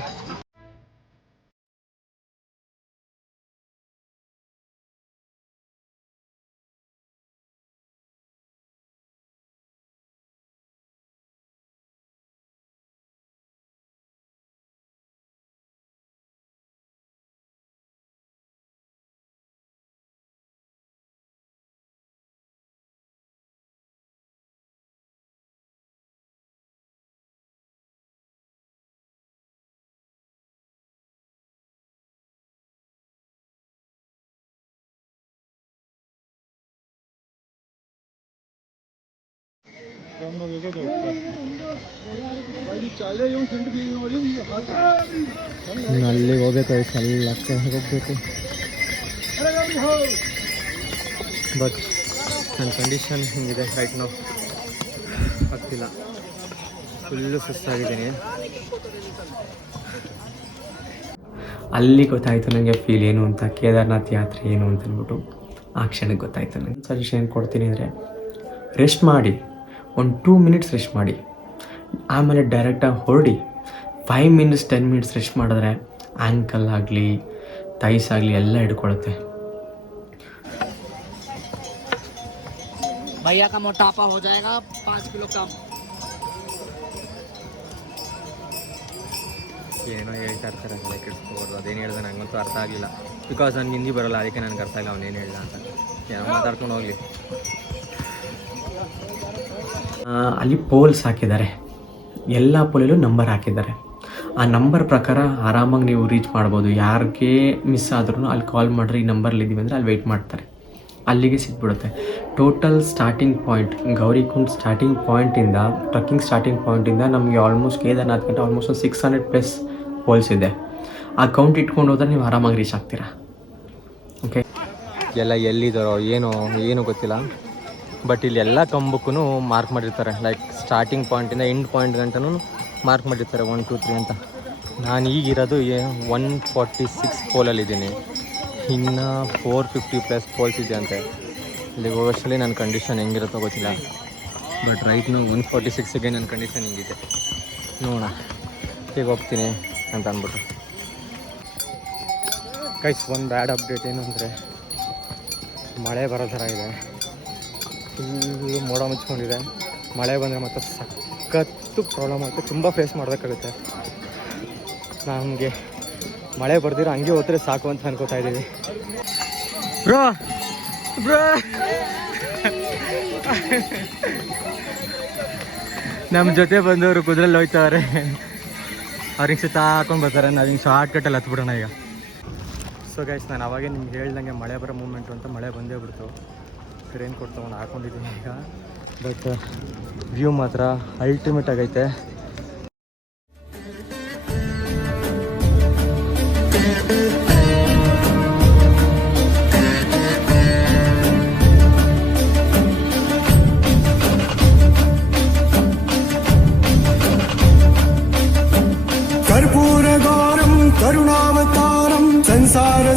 ಅಲ್ಲಿಗೆ ಹೋಗ್ಬೇಕು, ಅಲ್ಲಕ್ಕೆ ಹೋಗ್ಬೇಕು. ಬಟ್ ನನ್ನ ಕಂಡೀಷನ್ ಹಿಂಗಿದೆ ರೈಟ್ ನಾವು, ಆಗ್ತಿಲ್ಲ, ಫುಲ್ಲು ಸುಸ್ತಾಗಿದ್ದೀನಿ. ಅಲ್ಲಿ ಗೊತ್ತಾಯಿತು ನನಗೆ ಫೀಲ್ ಏನು ಅಂತ, ಕೇದಾರ್ನಾಥ್ ಯಾತ್ರೆ ಏನು ಅಂತ ಅಂದ್ಬಿಟ್ಟು ಆ ಕ್ಷಣಕ್ಕೆ ಗೊತ್ತಾಯಿತು. ನನಗೆ ಸಜೆಷನ್ ಏನು ಕೊಡ್ತೀನಿ ಅಂದರೆ, ರೆಸ್ಟ್ ಮಾಡಿ, ಒಂದು 2 ಮಿನಿಟ್ಸ್ ರೆಸ್ಟ್ ಮಾಡಿ, ಆಮೇಲೆ ಡೈರೆಕ್ಟಾಗಿ ಹೊರಡಿ. 5 ಮಿನಿಟ್ಸ್ 10 ಮಿನಿಟ್ಸ್ ರೆಸ್ಟ್ ಮಾಡಿದ್ರೆ ಆ್ಯಂಕಲ್ ಆಗಲಿ ಥೈಸ್ ಆಗಲಿ ಎಲ್ಲ ಹಿಡ್ಕೊಳುತ್ತೆ. भैया का मोटापा हो जाएगा 5 किलो कम. ಏನೋ ಹೇಳ್ತಾ ಇರ್ತಾರೆ, ತಲೆ ಕೆಡಿಸ್ಕೋಬಾರ್ದು. ಅದೇನು ಹೇಳಿದೆ ನನಗಂತೂ ಅರ್ಥ ಆಗಲಿಲ್ಲ, ಬಿಕಾಸ್ ನನಗೆ ಹಿಂದಿ ಬರೋಲ್ಲ, ಅದಕ್ಕೆ ನನಗೆ ಅರ್ಥ ಇಲ್ಲ ಅವನೇನು ಹೇಳಿಲ್ಲ ಅಂತ. ಏನೋ ಮಾತಾಡ್ಕೊಂಡು ಹೋಗಲಿ. ಅಲ್ಲಿ ಪೋಲ್ಸ್ ಹಾಕಿದ್ದಾರೆ, ಎಲ್ಲ ಪೋಲಲ್ಲೂ ನಂಬರ್ ಹಾಕಿದ್ದಾರೆ. ಆ ನಂಬರ್ ಪ್ರಕಾರ ಆರಾಮಾಗಿ ನೀವು ರೀಚ್ ಮಾಡ್ಬೋದು. ಯಾರಿಗೆ ಮಿಸ್ ಆದ್ರೂ ಅಲ್ಲಿ ಕಾಲ್ ಮಾಡಿರಿ, ಈ ನಂಬರ್ಲಿದ್ದೀವಿ ಅಂದರೆ ಅಲ್ಲಿ ವೆಯ್ಟ್ ಮಾಡ್ತಾರೆ, ಅಲ್ಲಿಗೆ ಸಿಕ್ಬಿಡುತ್ತೆ. Total starting point Gaurikund starting ಪಾಯಿಂಟಿಂದ, ಟ್ರಕ್ಕಿಂಗ್ ಸ್ಟಾರ್ಟಿಂಗ್ ಪಾಯಿಂಟಿಂದ ನಮಗೆ ಆಲ್ಮೋಸ್ಟ್ ಕೇದಾರ್ನಾಥ್ ಗಂಟೆ ಆಲ್ಮೋಸ್ಟ್ 600+ ಪೋಲ್ಸ್ ಇದೆ. ಆ ಕೌಂಟ್ ಇಟ್ಕೊಂಡು ಹೋದ್ರೆ ನೀವು ಆರಾಮಾಗಿ ರೀಚ್ ಆಗ್ತೀರಾ. ಓಕೆ, ಎಲ್ಲ ಎಲ್ಲಿದ್ದಾರೋ ಏನು ಗೊತ್ತಿಲ್ಲ, ಬಟ್ ಇಲ್ಲಿ ಎಲ್ಲ ಕಂಬಕ್ಕೂ ಮಾರ್ಕ್ ಮಾಡಿರ್ತಾರೆ. ಲೈಕ್ ಸ್ಟಾರ್ಟಿಂಗ್ ಪಾಯಿಂಟಿಂದ ಎಂಡ್ ಪಾಯಿಂಟ್ ಗಂಟನೂ ಮಾರ್ಕ್ ಮಾಡಿರ್ತಾರೆ 1 2 3 ಅಂತ. ನಾನು ಈಗಿರೋದು 146 ಪೋಲಲ್ಲಿದ್ದೀನಿ, ಇನ್ನು 450+ ಪೋಲ್ಸ್ ಇದೆ ಅಂತೆ. ಇಲ್ಲಿಗೆ ಹೋಗೋಷ್ಟರಲ್ಲಿ ನನ್ನ ಕಂಡೀಷನ್ ಹೆಂಗಿರುತ್ತೋ ಗೊತ್ತಿಲ್ಲ, ಬಟ್ ರೈಟ್ ನಾವು 146ಗೆ ನನ್ನ ಕಂಡೀಷನ್ ಹಿಂಗಿದೆ. ನೋಡೋಣ ಹೇಗೆ ಹೋಗ್ತೀನಿ ಅಂತ ಅಂದ್ಬಿಟ್ಟು. ಗೈಸ್, ಒಂದು ಬ್ಯಾಡ್ ಅಪ್ಡೇಟ್ ಏನು ಅಂದರೆ, ಮಳೆ ಬರೋ ಥರ ಇದೆ. ಫುಲ್ಲು ಮೋಡ ಮುಚ್ಕೊಂಡಿದೆ. ಮಳೆ ಬಂದರೆ ಮತ್ತೆ ಸಖತ್ತು ಪ್ರಾಬ್ಲಮ್ ಆಗುತ್ತೆ, ತುಂಬ ಫೇಸ್ ಮಾಡಬೇಕಾಗುತ್ತೆ. ನಮಗೆ ಮಳೆ ಬರ್ದಿರೋ ಹಂಗೆ ಹೋದರೆ ಸಾಕು ಅಂತ ಅನ್ಕೋತಾ ಇದ್ದೀವಿ. ಬ್ರೋ ನಮ್ಮ ಜೊತೆ ಬಂದವರು ಕುದುರೆಲ್ಲಿ ಹೋಯ್ತವ್ರೆ, ಅವ್ರಿಗೆ ಸುತ್ತ ಹಾಕೊಂಡು ಬರ್ತಾರೆ. ನಾವು ಹಿಂಗೆ ಶಾರ್ಟ್ ಕಟ್ಟಲ್ಲಿ ಹತ್ಬಿಡೋಣ ಈಗ. ಸೊ ಗೈಸ್, ನಾನು ಅವಾಗೇ ನಿಮ್ಗೆ ಹೇಳ್ದಂಗೆ ಮಳೆ ಬರೋ ಮೂಮೆಂಟು ಅಂತ ಮಳೆ ಬಂದೇ ಬಿಡ್ತು. ರೈನ್ ಕೋಟ್ ತೊಗೊಂಡು ಹಾಕೊಂಡಿದ್ದೀನಿ ಈಗ. ಬಟ್ ವ್ಯೂ ಮಾತ್ರ ಅಲ್ಟಿಮೇಟ್ ಆಗೈತೆ.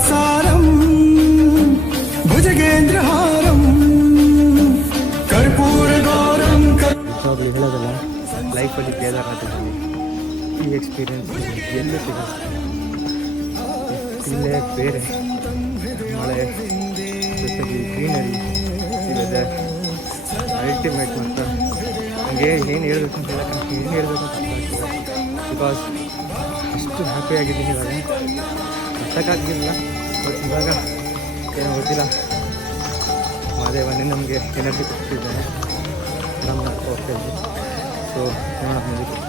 सारं भुजगेन्द्रहारं कर्पूरगौरं ನಿಜವಾಗ್ಲೂ ಹೇಳೋದಲ್ಲ, ಲೈಫಲ್ಲಿ ಕೇದಾರನಾಥ ಈ ಎಕ್ಸ್ಪೀರಿಯನ್ಸ್ ಎಲ್ಲೂ ಸಿಗಲ್ಲ. ಇಲ್ಲೇ ಬೇರೆ ಮಳೆ ಜೊತೆಗೆ ಗ್ರೀನರಿ ಇದೆ ಅಲ್ಟಿಮೇಟ್. ಮತ್ತು ನನಗೆ ಏನು ಹೇಳ್ಬೇಕು ಅಂತ ಹೇಳಬೇಕು ಅಂತ ಬಿಕಾಸ್ ಅಷ್ಟು ಹ್ಯಾಪಿಯಾಗಿದ್ದೀನಿ ಇವಾಗ, ಕಟ್ಟಕ್ಕಾಗಿಲ್ಲ. ಬಟ್ ಇವಾಗ ಏನೋ ಗೊತ್ತಿಲ್ಲ, ಮಹಾದೇವನೇ ನಮಗೆ ಎನರ್ಜಿ ಕೊಡ್ತಿದ್ದಾನೆ, ನಮ್ಮ ಹೋಗ್ತಾ ಇದ್ವಿ. ಸೊ ನೋಡೋಣ ಮುಂದಕ್ಕೆ.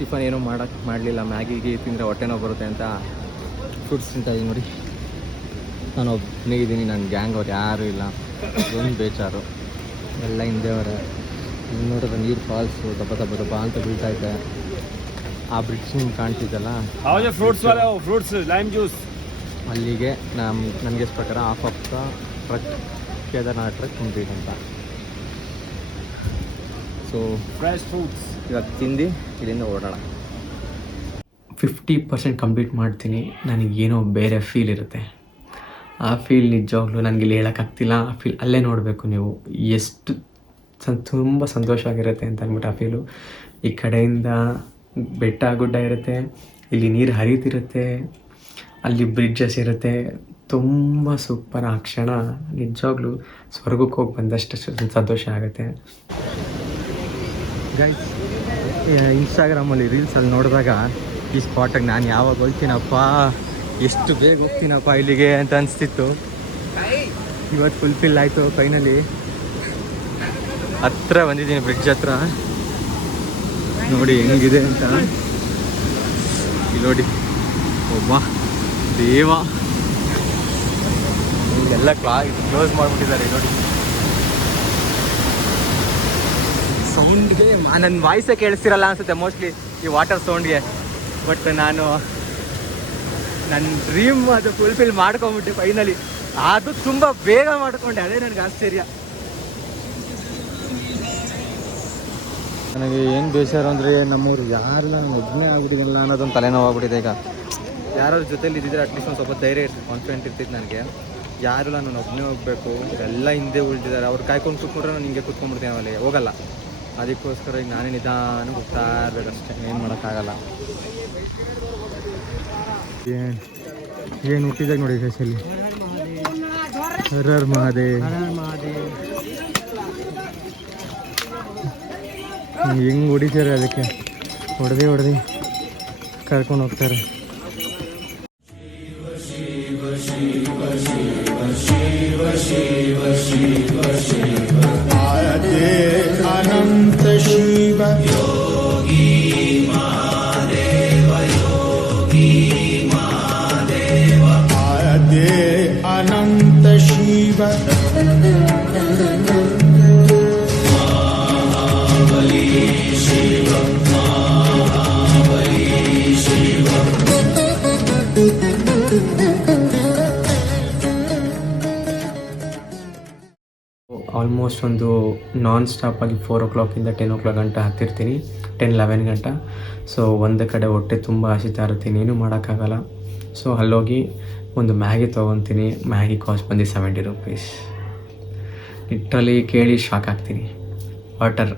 ಟಿಫನ್ ಏನೂ ಮಾಡಲಿಲ್ಲ, ಮ್ಯಾಗಿಗೆ ತಿಂದರೆ ಹೊಟ್ಟೆ ನೋವು ಬರುತ್ತೆ ಅಂತ ಫ್ರೂಟ್ಸ್ ತಿಂತಾಯಿದ್ದೀನಿ ನೋಡಿ. ನಾನು ಒಬ್ಬನೇ ಇದ್ದೀನಿ, ನನ್ನ ಗ್ಯಾಂಗ್ ಅವ್ರು ಯಾರೂ ಇಲ್ಲ, ಒಂದು ಬೇಜಾರು. ಎಲ್ಲ ಹಿಂದೆಯವರೆ ನೋಡಿದ್ರೆ ನೀರು ಫಾಲ್ಸು ದಬ್ಬ ದಬ್ಬ ದಬ್ಬ ಅಂತ ಬೀಳ್ತೈತೆ. ಆ ಬ್ರಿಡ್ಜ್ ನಿಮ್ಗೆ ಕಾಣ್ತಿದ್ದಲ್ಲ, ಫ್ರೂಟ್ಸ್ ಲೈಮ್ ಜ್ಯೂಸ್. ಅಲ್ಲಿಗೆ ನನಗೆ ಪ್ರಕಾರ half of the truck Kedarnath truck complete ಅಂತ. ಸೊ ಫ್ರೆಶ್ ಫ್ರೂಟ್ಸ್ ಇವಾಗ ತಿಂದು ಇಲ್ಲಿಂದ ಓಡೋಣ. 50% ಕಂಪ್ಲೀಟ್ ಮಾಡ್ತೀನಿ, ನನಗೇನೋ ಬೇರೆ ಫೀಲ್ ಇರುತ್ತೆ. ಆ ಫೀಲ್ ನಿಜವಾಗ್ಲೂ ನನಗೆ ಇಲ್ಲಿ ಹೇಳೋಕ್ಕಾಗ್ತಿಲ್ಲ. ಆ ಫೀಲ್ ಅಲ್ಲೇ ನೋಡಬೇಕು ನೀವು, ಎಷ್ಟು ತುಂಬ ಸಂತೋಷವಾಗಿರುತ್ತೆ ಅಂತ ಅಂದ್ಬಿಟ್ಟು ಆ ಫೀಲು. ಈ ಕಡೆಯಿಂದ ಬೆಟ್ಟ ಗುಡ್ಡ ಇರುತ್ತೆ, ಇಲ್ಲಿ ನೀರು ಹರಿತಿರುತ್ತೆ, ಅಲ್ಲಿ ಬ್ರಿಡ್ಜಸ್ ಇರುತ್ತೆ, ತುಂಬ ಸೂಪರ್. ಆ ಕ್ಷಣ ನಿಜವಾಗ್ಲೂ ಸ್ವರ್ಗಕ್ಕೆ ಹೋಗಿ ಬಂದಷ್ಟು ಸಂತೋಷ ಆಗುತ್ತೆ. ಗೈಸ್, ಇನ್ಸ್ಟಾಗ್ರಾಮಲ್ಲಿ ರೀಲ್ಸಲ್ಲಿ ನೋಡಿದಾಗ ಈ ಸ್ಪಾಟಿಗೆ ನಾನು ಯಾವಾಗ ಹೋಗ್ತೀನಪ್ಪ, ಎಷ್ಟು ಬೇಗ ಹೋಗ್ತೀನಪ್ಪ ಇಲ್ಲಿಗೆ ಅಂತ ಅನಿಸ್ತಿತ್ತು. ಇವತ್ತು ಫುಲ್ಫಿಲ್ ಆಯಿತು ಫೈನಲಿ. ಹತ್ರ ಬಂದಿದ್ದೀನಿ ಬ್ರಿಡ್ಜ್ ಹತ್ರ, ನೋಡಿ ಹೆಂಗಿದೆ ಅಂತ. ಇಲ್ಲಿ ನೋಡಿ, ಒಬ್ಬ ದೇವ, ಇಲ್ಲೆಲ್ಲ ಕ್ಲೋಸ್ ಮಾಡಿಬಿಟ್ಟಿದ್ದಾರೆ ನೋಡಿ. ಸೌಂಡ್ಗೆ ನನ್ನ ವಾಯ್ಸೇ ಕೇಳಿಸ್ತಿರಲ್ಲ ಅನಿಸುತ್ತೆ ಮೋಸ್ಟ್ಲಿ ಈ ವಾಟರ್ ಸೌಂಡ್ಗೆ. ಬಟ್ ನಾನು ನನ್ನ ಡ್ರೀಮ್ ಅದು ಫುಲ್ಫಿಲ್ ಮಾಡ್ಕೊಂಬಿಟ್ಟೆ ಫೈನಲಿ. ಅದು ತುಂಬ ಬೇಗ ಮಾಡಿಕೊಂಡೆ, ಅದೇ ನನಗೆ ಆಶ್ಚರ್ಯ. ನನಗೆ ಏನು ಬೇಜಾರು ಅಂದರೆ ನಮ್ಮೂರು ಯಾರಿಲ್ಲ, ನಾನು ಒಬ್ಬನೇ ಆಗ್ಬಿಟ್ಟಿಲ್ಲ ಅನ್ನೋದೊಂದು ತಲೆನೋವು ಆಗ್ಬಿಟ್ಟಿದೆ. ಈಗ ಯಾರಾದ್ರು ಜೊತೆಲಿ ಇದ್ದಿದ್ರೆ ಅಟ್ಲೀಸ್ಟ್ ಒಂದು ಸ್ವಲ್ಪ ಧೈರ್ಯ ಇರ್ತಿತ್ತು, ಕಾನ್ಫಿಡೆಂಟ್ ಇರ್ತಿತ್ತು ನನಗೆ. ಯಾರಿಲ್ಲ, ನಾನು ಒಬ್ಬನೇ ಹೋಗಬೇಕು, ಎಲ್ಲ ಹಿಂದೆ ಉಳಿದಿದ್ದಾರೆ, ಅವ್ರು ಕಾಯ್ಕೊಂಡು ಕೂತ್ಕೊಂಡ್ರೆ ನಾನು ಹಿಂಗೆ ಕೂತ್ಕೊಂಡ್ಬಿಡ್ತೀನಿ, ಆಮೇಲೆ ಹೋಗಲ್ಲ. ಅದಕ್ಕೋಸ್ಕರ ಈಗ ನಾನೇ ನಿಧಾನ ಹೋಗ್ತಾ ಇರಬೇಕಷ್ಟೇ, ಏನು ಮಾಡೋಕ್ಕಾಗಲ್ಲ. ಏನು ಹುಟ್ಟಿದಾಗ ನೋಡಿ ಫೇಸಲ್ಲಿ ಹರ ಹರ ಮಹಾದೇವ್. ಹೆಂಗೆ ಹೊಡಿತಾರೆ, ಅದಕ್ಕೆ ಹೊಡೆದು ಕರ್ಕೊಂಡು ಹೋಗ್ತಾರೆ. अनंत शिव योगी महादेव, योगी महादेव, आराध्य अनंत शिव महाबली शिव, महाबली शिव. ಆಲ್ಮೋಸ್ಟ್ ಒಂದು ನಾನ್ ಸ್ಟಾಪಾಗಿ 4 o'clock 10 o'clock ಗಂಟ ಹತ್ತಿರ್ತೀನಿ, 10-11 ಗಂಟ. ಸೊ ಒಂದು ಕಡೆ ಹೊಟ್ಟೆ ತುಂಬ ಹಸಿತಾ ಇರ್ತೀನಿ, ಏನೂ ಮಾಡೋಕ್ಕಾಗಲ್ಲ. ಸೊ ಅಲ್ಲೋಗಿ ಒಂದು ಮ್ಯಾಗಿ ತೊಗೊತೀನಿ. ಮ್ಯಾಗಿ ಕಾಸ್ಟ್ ಬಂದು 70 rupees. ಲಿಟ್ರಲಿ ಕೇಳಿ ಶಾಕ್ ಆಗ್ತೀನಿ. ವಾಟರ್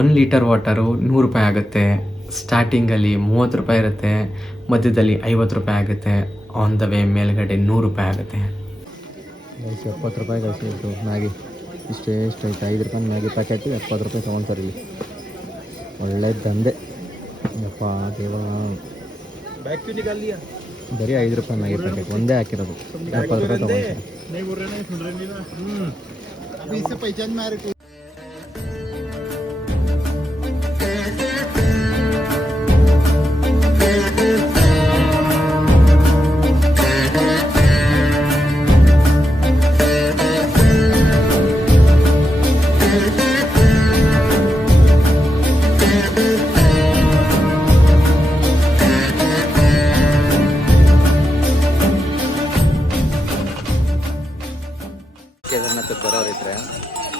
1 ಲೀಟರ್ ವಾಟರು 100 ರೂಪಾಯಿ ಆಗುತ್ತೆ. ಸ್ಟಾರ್ಟಿಂಗಲ್ಲಿ 30 ರೂಪಾಯಿ ಇರುತ್ತೆ, ಮಧ್ಯದಲ್ಲಿ 50 ರೂಪಾಯಿ ಆಗುತ್ತೆ, ಆನ್ ದ ವೇ ಮೇಲ್ಗಡೆ 100 ರೂಪಾಯಿ ಆಗುತ್ತೆ. 70 ರೂಪಾಯಿ ಕಳಿಸಿತ್ತು ಮ್ಯಾಗಿ. ಇಷ್ಟೈತೆ 5 ರೂಪಾಯಿ ಮ್ಯಾಗಿ ಪ್ಯಾಕೆಟು 70 ರೂಪಾಯಿ ತೊಗೊಳ್ತಾರೆ ಇಲ್ಲಿ. ಒಳ್ಳೆ ದಂಧೆ ಯಪ್ಪ ದೇವ. ಬರೀ 5 ರೂಪಾಯಿ ಮ್ಯಾಗಿ ಪ್ಯಾಕೆಟ್ ಒಂದೇ ಹಾಕಿರೋದು, 70 ರೂಪಾಯಿ ತೊಗೊಳ್ತಾರೆ.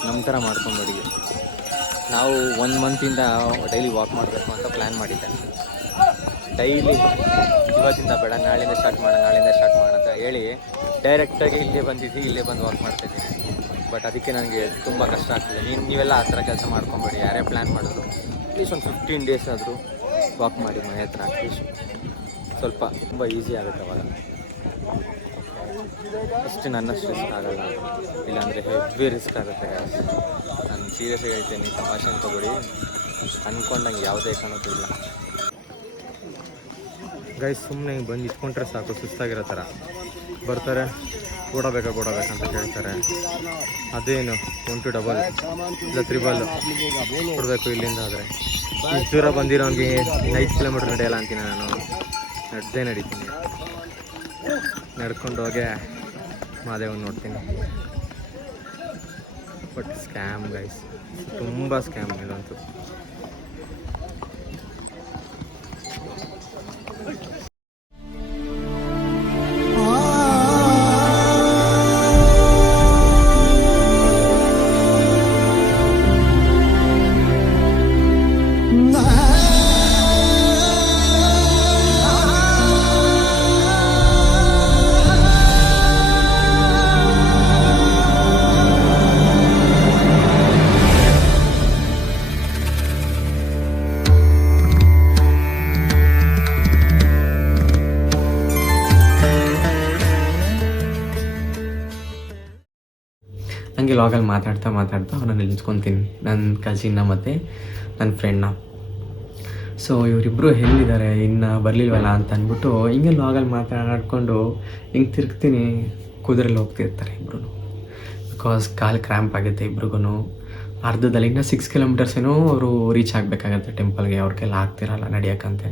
ನಮ್ಮ ಥರ ಮಾಡ್ಕೊಂಬೇಡಿ. ನಾವು 1 ಮಂತಿಂದ ಡೈಲಿ ವಾಕ್ ಮಾಡಬೇಕು ಅಂತ ಪ್ಲ್ಯಾನ್ ಮಾಡಿದ್ದೆ. ಡೈಲಿ ಇವತ್ತಿಂದ ಬೇಡ, ನಾಳೆಯಿಂದ ಸ್ಟಾರ್ಟ್ ಮಾಡೋಣ ಅಂತ ಹೇಳಿ ಡೈರೆಕ್ಟಾಗಿ ಇಲ್ಲೇ ಬಂದಿದ್ದು, ಇಲ್ಲೇ ಬಂದು ವಾಕ್ ಮಾಡ್ತಾಯಿದ್ದೀನಿ. ಬಟ್ ಅದಕ್ಕೆ ನನಗೆ ತುಂಬ ಕಷ್ಟ ಆಗ್ತಿದೆ. ನೀವೆಲ್ಲ ಆ ಥರ ಕೆಲಸ ಮಾಡ್ಕೊಂಬೇಡಿ. ಯಾರೇ ಪ್ಲ್ಯಾನ್ ಮಾಡಿದ್ರು ಅಟ್ಲೀಸ್ಟ್ ಒಂದು 15 ಡೇಸ್ ಆದರೂ ವಾಕ್ ಮಾಡಿ ಮನೆ ಹತ್ರ. ಅಟ್ಲೀಸ್ಟ್ ಸ್ವಲ್ಪ ತುಂಬ ಈಸಿ ಆಗುತ್ತೆ ಅವಾಗ. ಇಷ್ಟು ನನ್ನಷ್ಟು ರಿಸ್ಕ್ ಆಗಲ್ಲ, ಇಲ್ಲಾಂದರೆ ಹೆವಿ ರಿಸ್ಕ್ ಆಗುತ್ತೆ. ನಾನು ಸೀರಿಯಸ್ಸಾಗಿ ಹೇಳ್ತೀನಿ, ತಮಾಷೆ ಅನ್ಕೋಬೇಡಿ. ಅಂದ್ಕೊಂಡಂಗೆ ಯಾವುದೇ ಕಾಣೋದಿಲ್ಲ ಗೈಸ್. ಸುಮ್ಮನೆ ಹಿಂಗೆ ಬಂದು ಇಟ್ಕೊಂಡ್ರೆ ಸಾಕು, ಸುಸ್ತಾಗಿರೋ ಥರ ಬರ್ತಾರೆ. ಕೊಡಬೇಕಂತ ಕೇಳ್ತಾರೆ. ಅದೇನು 1 ಡಬಲ್ ಇಲ್ಲ 3 ಕೊಡಬೇಕು ಇಲ್ಲಿಂದ. ಆದರೆ ಇಷ್ಟು ದೂರ ಬಂದಿರೋನಿಗೆ 5 ಕಿಲೋಮೀಟ್ರ್ ನಡೆಯಲ್ಲ ಅಂತೀನಿ ನಾನು. ನಡೀತೀನಿ, ನಡ್ಕೊಂಡು ಹೋಗಿ ಮಾದೇವನ್ ನೋಡ್ತೀನಿ. ಬಟ್ ಸ್ಕ್ಯಾಮ್ ಗೈಸ್, ತುಂಬ ಸ್ಕ್ಯಾಮ್ ಇದಂತೂ. ಹಂಗೆ ಲಾಗಲ್ಲಿ ಮಾತಾಡ್ತಾ ಅವನನ್ನು ನಿಲ್ಸ್ಕೊತೀನಿ, ನನ್ನ ಕಸಿನ್ನ ಮತ್ತು ನನ್ನ ಫ್ರೆಂಡ್ನ. ಸೊ ಇವರಿಬ್ಬರು ಎಲ್ಲಿದ್ದಾರೆ, ಇನ್ನು ಬರಲಿಲ್ವಲ್ಲ ಅಂತ ಅಂದ್ಬಿಟ್ಟು ಹಿಂಗೆ ಲಾಗಲ್ಲಿ ಮಾತಾಡ್ಕೊಂಡು ಹಿಂಗೆ ತಿರುಗ್ತೀನಿ. ಕುದುರೆಲ್ಲಿ ಹೋಗ್ತಿರ್ತಾರೆ ಇಬ್ಬರು. ಬಿಕಾಸ್ ಕಾಲು ಕ್ರ್ಯಾಂಪ್ ಆಗುತ್ತೆ ಇಬ್ರಿಗೂ. ಅರ್ಧದಲ್ಲಿ ಇನ್ನೂ 6 ಕಿಲೋಮೀಟರ್ಸ್ ಏನೋ ಅವರು ರೀಚ್ ಆಗಬೇಕಾಗತ್ತೆ ಟೆಂಪಲ್ಗೆ. ಅವ್ರಿಗೆಲ್ಲ ಆಗ್ತಿರಲ್ಲ ನಡೆಯೋಕ್ಕಂತೆ.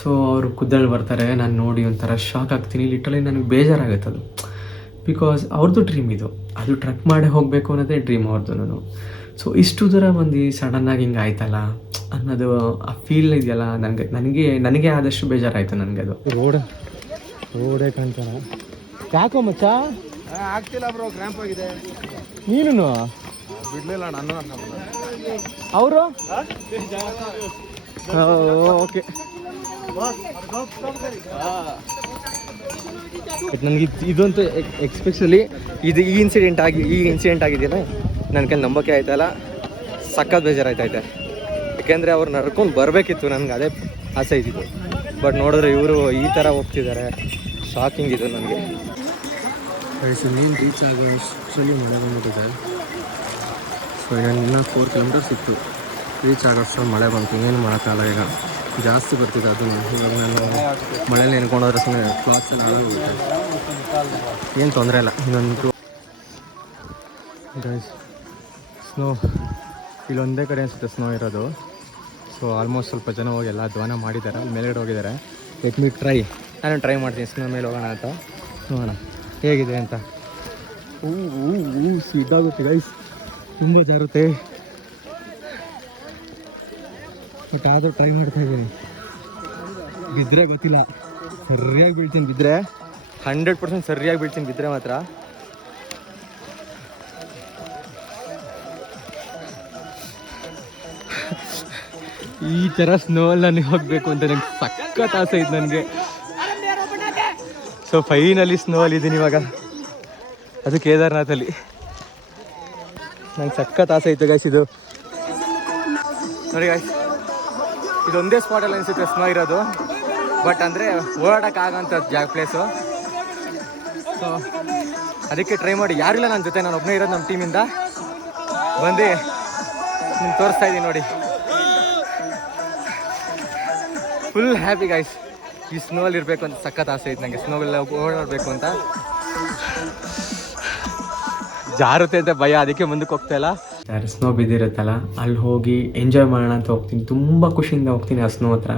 ಸೊ ಅವರು ಕುದುರೆಲ್ಲಿ ಬರ್ತಾರೆ. ನಾನು ನೋಡಿ ಒಂಥರ ಶಾಕ್ ಆಗ್ತೀನಿ. ಲಿಟ್ರಲಿ ನನಗೆ ಬೇಜಾರಾಗುತ್ತೆ ಅದು. ಬಿಕಾಸ್ ಅವ್ರದ್ದು ಡ್ರೀಮ್ ಇದು, ಅದು ಟ್ರಕ್ ಮಾಡೇ ಹೋಗಬೇಕು ಅನ್ನೋದೇ ಡ್ರೀಮ್ ಅವ್ರದ್ದು. ಸೊ ಇಷ್ಟು ದೂರ ಬಂದು ಸಡನ್ನಾಗಿ ಹಿಂಗೆ ಆಯ್ತಲ್ಲ ಅನ್ನೋದು ಆ ಫೀಲ್ ಇದೆಯಲ್ಲ, ನನಗೆ ಆದಷ್ಟು ಬೇಜಾರಾಯಿತು ನನಗೆ. ಅದು ರೋಡೇ ಕಾಣ್ತಾರ. ಯಾಕೋ ಮಚ್ಚ ಆಗ್ತಿಲ್ಲ ಬ್ರೋ, ಕ್ರ್ಯಾಂಪ್ ಆಗಿದೆ. ನೀನು ಬಿಡ್ಲಿಲ್ಲ ನಾನು. ಅವರು ಓಕೆ. ಬಟ್ ನನಗೆ ಇದಂತೂ ಎಕ್ಸ್ಪೆಷಲಿ ಈ ಇನ್ಸಿಡೆಂಟ್ ಆಗಿದೆಯಲ್ಲ, ನನ್ನ ಕೈಲಿ ನಂಬೋಕೆ ಆಯ್ತಲ್ಲ. ಸಖತ್ ಬೇಜಾರಾಯ್ತೈತೆ. ಯಾಕೆಂದರೆ ಅವ್ರು ನಡ್ಕೊಂಡು ಬರಬೇಕಿತ್ತು, ನನಗೆ ಅದೇ ಆಸೆ ಇದ್ದಿದ್ದು. ಬಟ್ ನೋಡಿದ್ರೆ ಇವರು ಈ ಥರ ಹೋಗ್ತಿದ್ದಾರೆ. ಶಾಕಿಂಗ್ ಇದು ನನಗೆ. ಇನ್ನೇನು ರೀಚ್ ಆಗೋ ಅಷ್ಟರಲ್ಲಿ ಮಳೆ ಬಂದ್ಬಿಟ್ಟಿದೆ. ಸೊ ಇನ್ನೂ 4 ಕಿಲೋಮೀಟರ್ಸ್ ಇತ್ತು ರೀಚ್ ಆಗೋಷ್ಟರಲ್ಲಿ ಮಳೆ ಬಂತು. ಏನು ಮಾಡೋಕ್ಕಾಗಲ್ಲ, ಈಗ ಜಾಸ್ತಿ ಬರ್ತಿದೆ. ಅದು ಇವಾಗ ನಾನು ಮಳೇಲಿ ನೆನ್ಕೊಂಡೋದ್ರೆ ಸುಮ್ಮನೆ ಕ್ಲಾತ್ಸ್ ಎಲ್ಲ ಹೋಗುತ್ತೆ. ಏನು ತೊಂದರೆ ಇಲ್ಲ. ಇನ್ನೊಂದು ಗೈಸ್ ಸ್ನೋ ಇಲ್ಲೊಂದೇ ಕಡೆ ಅನಿಸುತ್ತೆ ಸ್ನೋ ಇರೋದು. ಸೊ ಆಲ್ಮೋಸ್ಟ್ ಸ್ವಲ್ಪ ಜನ ಹೋಗಿ ಎಲ್ಲ ಧ್ವಾನ ಮಾಡಿದ್ದಾರೆ, ಅಲ್ಲಿ ಮೇಲ್ಗಡೆ ಹೋಗಿದ್ದಾರೆ. ಲೆಟ್ ಮಿ ಟ್ರೈ, ನಾನು ಟ್ರೈ ಮಾಡ್ತೀನಿ ಸ್ನೋ ಮೇಲೆ ಹೋಗೋಣ ಅಂತ. ನೋಡೋಣ ಹೇಗಿದೆ ಅಂತ. ಸಿದ್ದಾಗುತ್ತೆ ಗೈಸ್, ತುಂಬ ಜಾರುತ್ತೆ. ಬಟ್ ಆದರೂ ಟ್ರೈ ಮಾಡ್ತಾ ಇದ್ದೀನಿ. ಬಿದ್ದರೆ ಗೊತ್ತಿಲ್ಲ, ಸರಿಯಾಗಿ ಬೀಳ್ತೀನಿ. ಬಿದ್ದರೆ 100% ಸರಿಯಾಗಿ ಬೀಳ್ತೀನಿ. ಬಿದ್ದರೆ ಮಾತ್ರ ಈ ಥರ ಸ್ನೋಲ್ಲಿ ನನಗೆ ಹೋಗಬೇಕು ಅಂತ ನಂಗೆ ಸಖತ್ ಆಸೆ ಇತ್ತು ನನಗೆ. ಸೊ ಫೈನಲಿ ಸ್ನೋಲ್ಲಿ ಇದ್ದೀನಿ ಇವಾಗ, ಅದು ಕೇದಾರ್ನಾಥಲ್ಲಿ. ನಂಗೆ ಸಖತ್ ಆಸೆ ಇತ್ತು ಗೈಸ್. ಇದು ನೋಡಿ ಗೈಸ್, ಇದೊಂದೇ ಸ್ಪಾಟಲ್ಲಿ ಅನಿಸುತ್ತೆ ಸ್ನೋ ಇರೋದು. ಬಟ್ ಅಂದರೆ ಓಡಾಡೋಕ್ಕಾಗೋಂಥ ಪ್ಲೇಸು. ಸೊ ಅದಕ್ಕೆ ಟ್ರೈ ಮಾಡಿ. ಯಾರಿಲ್ಲ ನನ್ನ ಜೊತೆ, ನಾನು ಒಬ್ಬನೇ ಇರೋದು ನಮ್ಮ ಟೀಮಿಂದ. ಬಂದು ನಿಮ್ಗೆ ತೋರಿಸ್ತಾ ಇದ್ದೀನಿ ನೋಡಿ. Full happy guys. ಈ ಸ್ನೋಲ್ಲಿ ಇರಬೇಕು ಅಂತ ಸಖತ್ ಆಸೆ ಇತ್ತು ನನಗೆ. ಸ್ನೋವೆಲ್ಲ ಓಡಾಡಬೇಕು ಅಂತ. ಜಾರುತ್ತೆ ಅಂತ ಭಯ, ಅದಕ್ಕೆ ಮುಂದಕ್ಕೆ ಹೋಗ್ತಾ ಇಲ್ಲ. ಸ್ನೋ ಬಿದ್ದಿರುತ್ತಲ್ಲ, ಅಲ್ಲಿ ಹೋಗಿ ಎಂಜಾಯ್ ಮಾಡೋಣ ಅಂತ ಹೋಗ್ತೀನಿ. ತುಂಬ ಖುಷಿಯಿಂದ ಹೋಗ್ತೀನಿ ಆ ಸ್ನೋ ಹತ್ರ.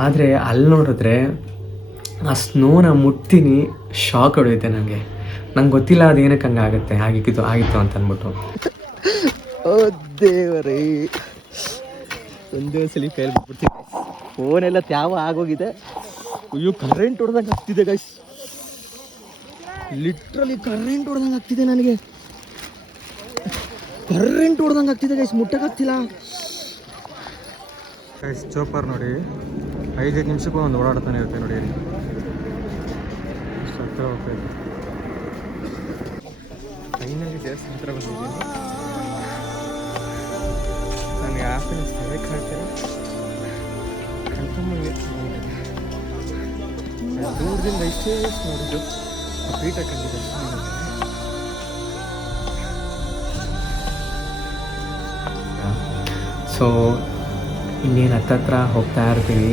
ಆದರೆ ಅಲ್ಲಿ ನೋಡಿದ್ರೆ ಆ ಸ್ನೋನ ಮುಟ್ತೀನಿ, ಶಾಕ್ ಹೊಡೆಯುತ್ತೆ ನನಗೆ. ನಂಗೆ ಗೊತ್ತಿಲ್ಲ ಅದು ಏನಕ್ಕೆ ಹಂಗೆ ಆಗುತ್ತೆ, ಆಗಿತ್ತು ಅಂತ ಅಂದ್ಬಿಟ್ಟು. ಓ ದೇವರೇ, ಒಂದೇ ಸಲ ಫೇಲ್ ಬಿಟ್ಬಿಡ್ತೀನಿ. ಫೋನೆಲ್ಲ ತ್ಯಾವ ಆಗೋಗಿದೆ. ಅಯ್ಯೋ, ಕರೆಂಟ್ ಹೊಡೆದಂಗೆ ಆಗ್ತಿದೆ ಗೈಸ್. ಲಿಟ್ರಲಿ ಕರೆಂಟ್ ಹೊಡೆದಂಗೆ ಆಗ್ತಿದೆ ನನಗೆ. ಕರೆಂಟ್ ಹೊಡೆದಂಗೆ ಆಗ್ತಿದೆ ಗೈಸ್, ಮುಟ್ಟಕ್ಕಾಗ್ತಿಲ್ಲ. ಗೈಸ್ ಚೋಪರ್ ನೋಡಿ 5 ನಿಮಿಷಕ್ಕೂ ಒಂದು ಓಡಾಡ್ತಾನೆ ಇರುತ್ತೆ ನೋಡಿ. ಅಷ್ಟು ಹತ್ರ ಹೋಗ್ಬೇಕು. ಫೈನಲಿ ದೇವಸ್ಥಾನ ಹತ್ರ ಬಂದಿದ್ದೀನಿ. ನನಗೆ ಆ್ಯಪಲ್ ಸ್ಥಳಕ್ಕೆ ಹಾಕ್ತಾರೆ ಕಣ್ತುಂಬ ದೂರದಿಂದ ಇಷ್ಟೇ ನೋಡಿದ್ದು ಆ ಪೀಠ ಕಂಡಿದೆ. ಸೊ ಇನ್ನೇನು ಹತ್ತತ್ರ ಹೋಗ್ತಾ ಇರ್ತೀನಿ.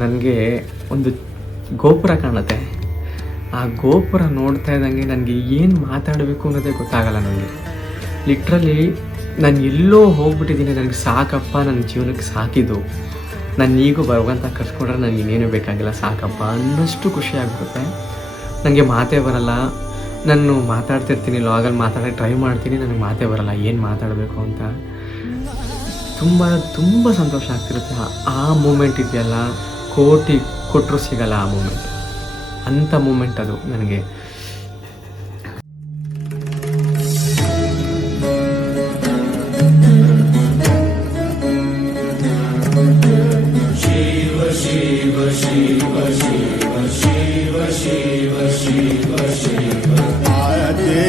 ನನಗೆ ಒಂದು ಗೋಪುರ ಕಾಣುತ್ತೆ. ಆ ಗೋಪುರ ನೋಡ್ತಾ ಇದ್ದಂಗೆ ನನಗೆ ಏನು ಮಾತಾಡಬೇಕು ಅನ್ನೋದೇ ಗೊತ್ತಾಗಲ್ಲ ನನಗೆ. ಲಿಟ್ರಲಿ ನಾನು ಎಲ್ಲೋ ಹೋಗ್ಬಿಟ್ಟಿದ್ದೀನಿ, ನನಗೆ ಸಾಕಪ್ಪ, ನನ್ನ ಜೀವನಕ್ಕೆ ಸಾಕಿದ್ದು. ನಾನು ಈಗೂ ಭಗವಂತ ಕರ್ಸ್ಕೊಂಡ್ರೆ ನನಗೆ ಇನ್ನೇನು ಬೇಕಾಗಿಲ್ಲ, ಸಾಕಪ್ಪ ಅನ್ನಷ್ಟು ಖುಷಿ ಆಗ್ಬಿಡುತ್ತೆ. ನನಗೆ ಮಾತೇ ಬರಲ್ಲ. ನಾನು ಮಾತಾಡ್ತಿರ್ತೀನಿ, ಲಾಗಲ್ಲಿ ಮಾತಾಡೋಕ್ಕೆ ಟ್ರೈ ಮಾಡ್ತೀನಿ, ನನಗೆ ಮಾತೇ ಬರಲ್ಲ ಏನು ಮಾತಾಡಬೇಕು ಅಂತ. ತುಂಬ ತುಂಬ ಸಂತೋಷ ಆಗ್ತಿರುತ್ತೆ. ಆ ಮೂಮೆಂಟ್ ಇದೆಯಲ್ಲ, ಕೋಟಿ ಕೊಟ್ಟರು ಸಿಗಲ್ಲ ಆ ಮೂಮೆಂಟ್. ಅಂಥ ಮೂಮೆಂಟ್ ಅದು ನನಗೆ. आदे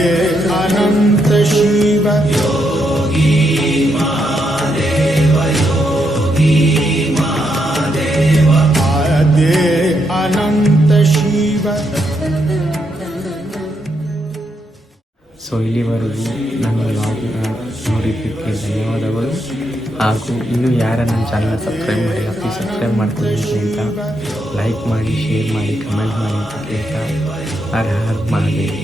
अनंत शिव योगी महादेव आदे अनंत शिव. ಸೊ ಇಲ್ಲಿವರೆಗೂ ನನ್ನ ಲಾಗ್ನ ನೋಡಿದ್ದಕ್ಕೆ ಧನ್ಯವಾದಗಳು. ಹಾಗೂ ಇನ್ನೂ ಯಾರ ನನ್ನ ಚಾನಲ್ನ ಸಬ್ಸ್ಕ್ರೈಬ್ ಮಾಡಿಲ್ಲ, ಪ್ಲೀಸ್ ಸಬ್ಸ್ಕ್ರೈಬ್ ಮಾಡ್ಕೊಳ್ಳಿ ಅಂತ, ಲೈಕ್ ಮಾಡಿ, ಶೇರ್ ಮಾಡಿ, ಕಮೆಂಟ್ ಮಾಡಿ ಅಂತ ಕೇಳ್ತಾ ಹರ ಹರ ಮಹಾದೇವ್.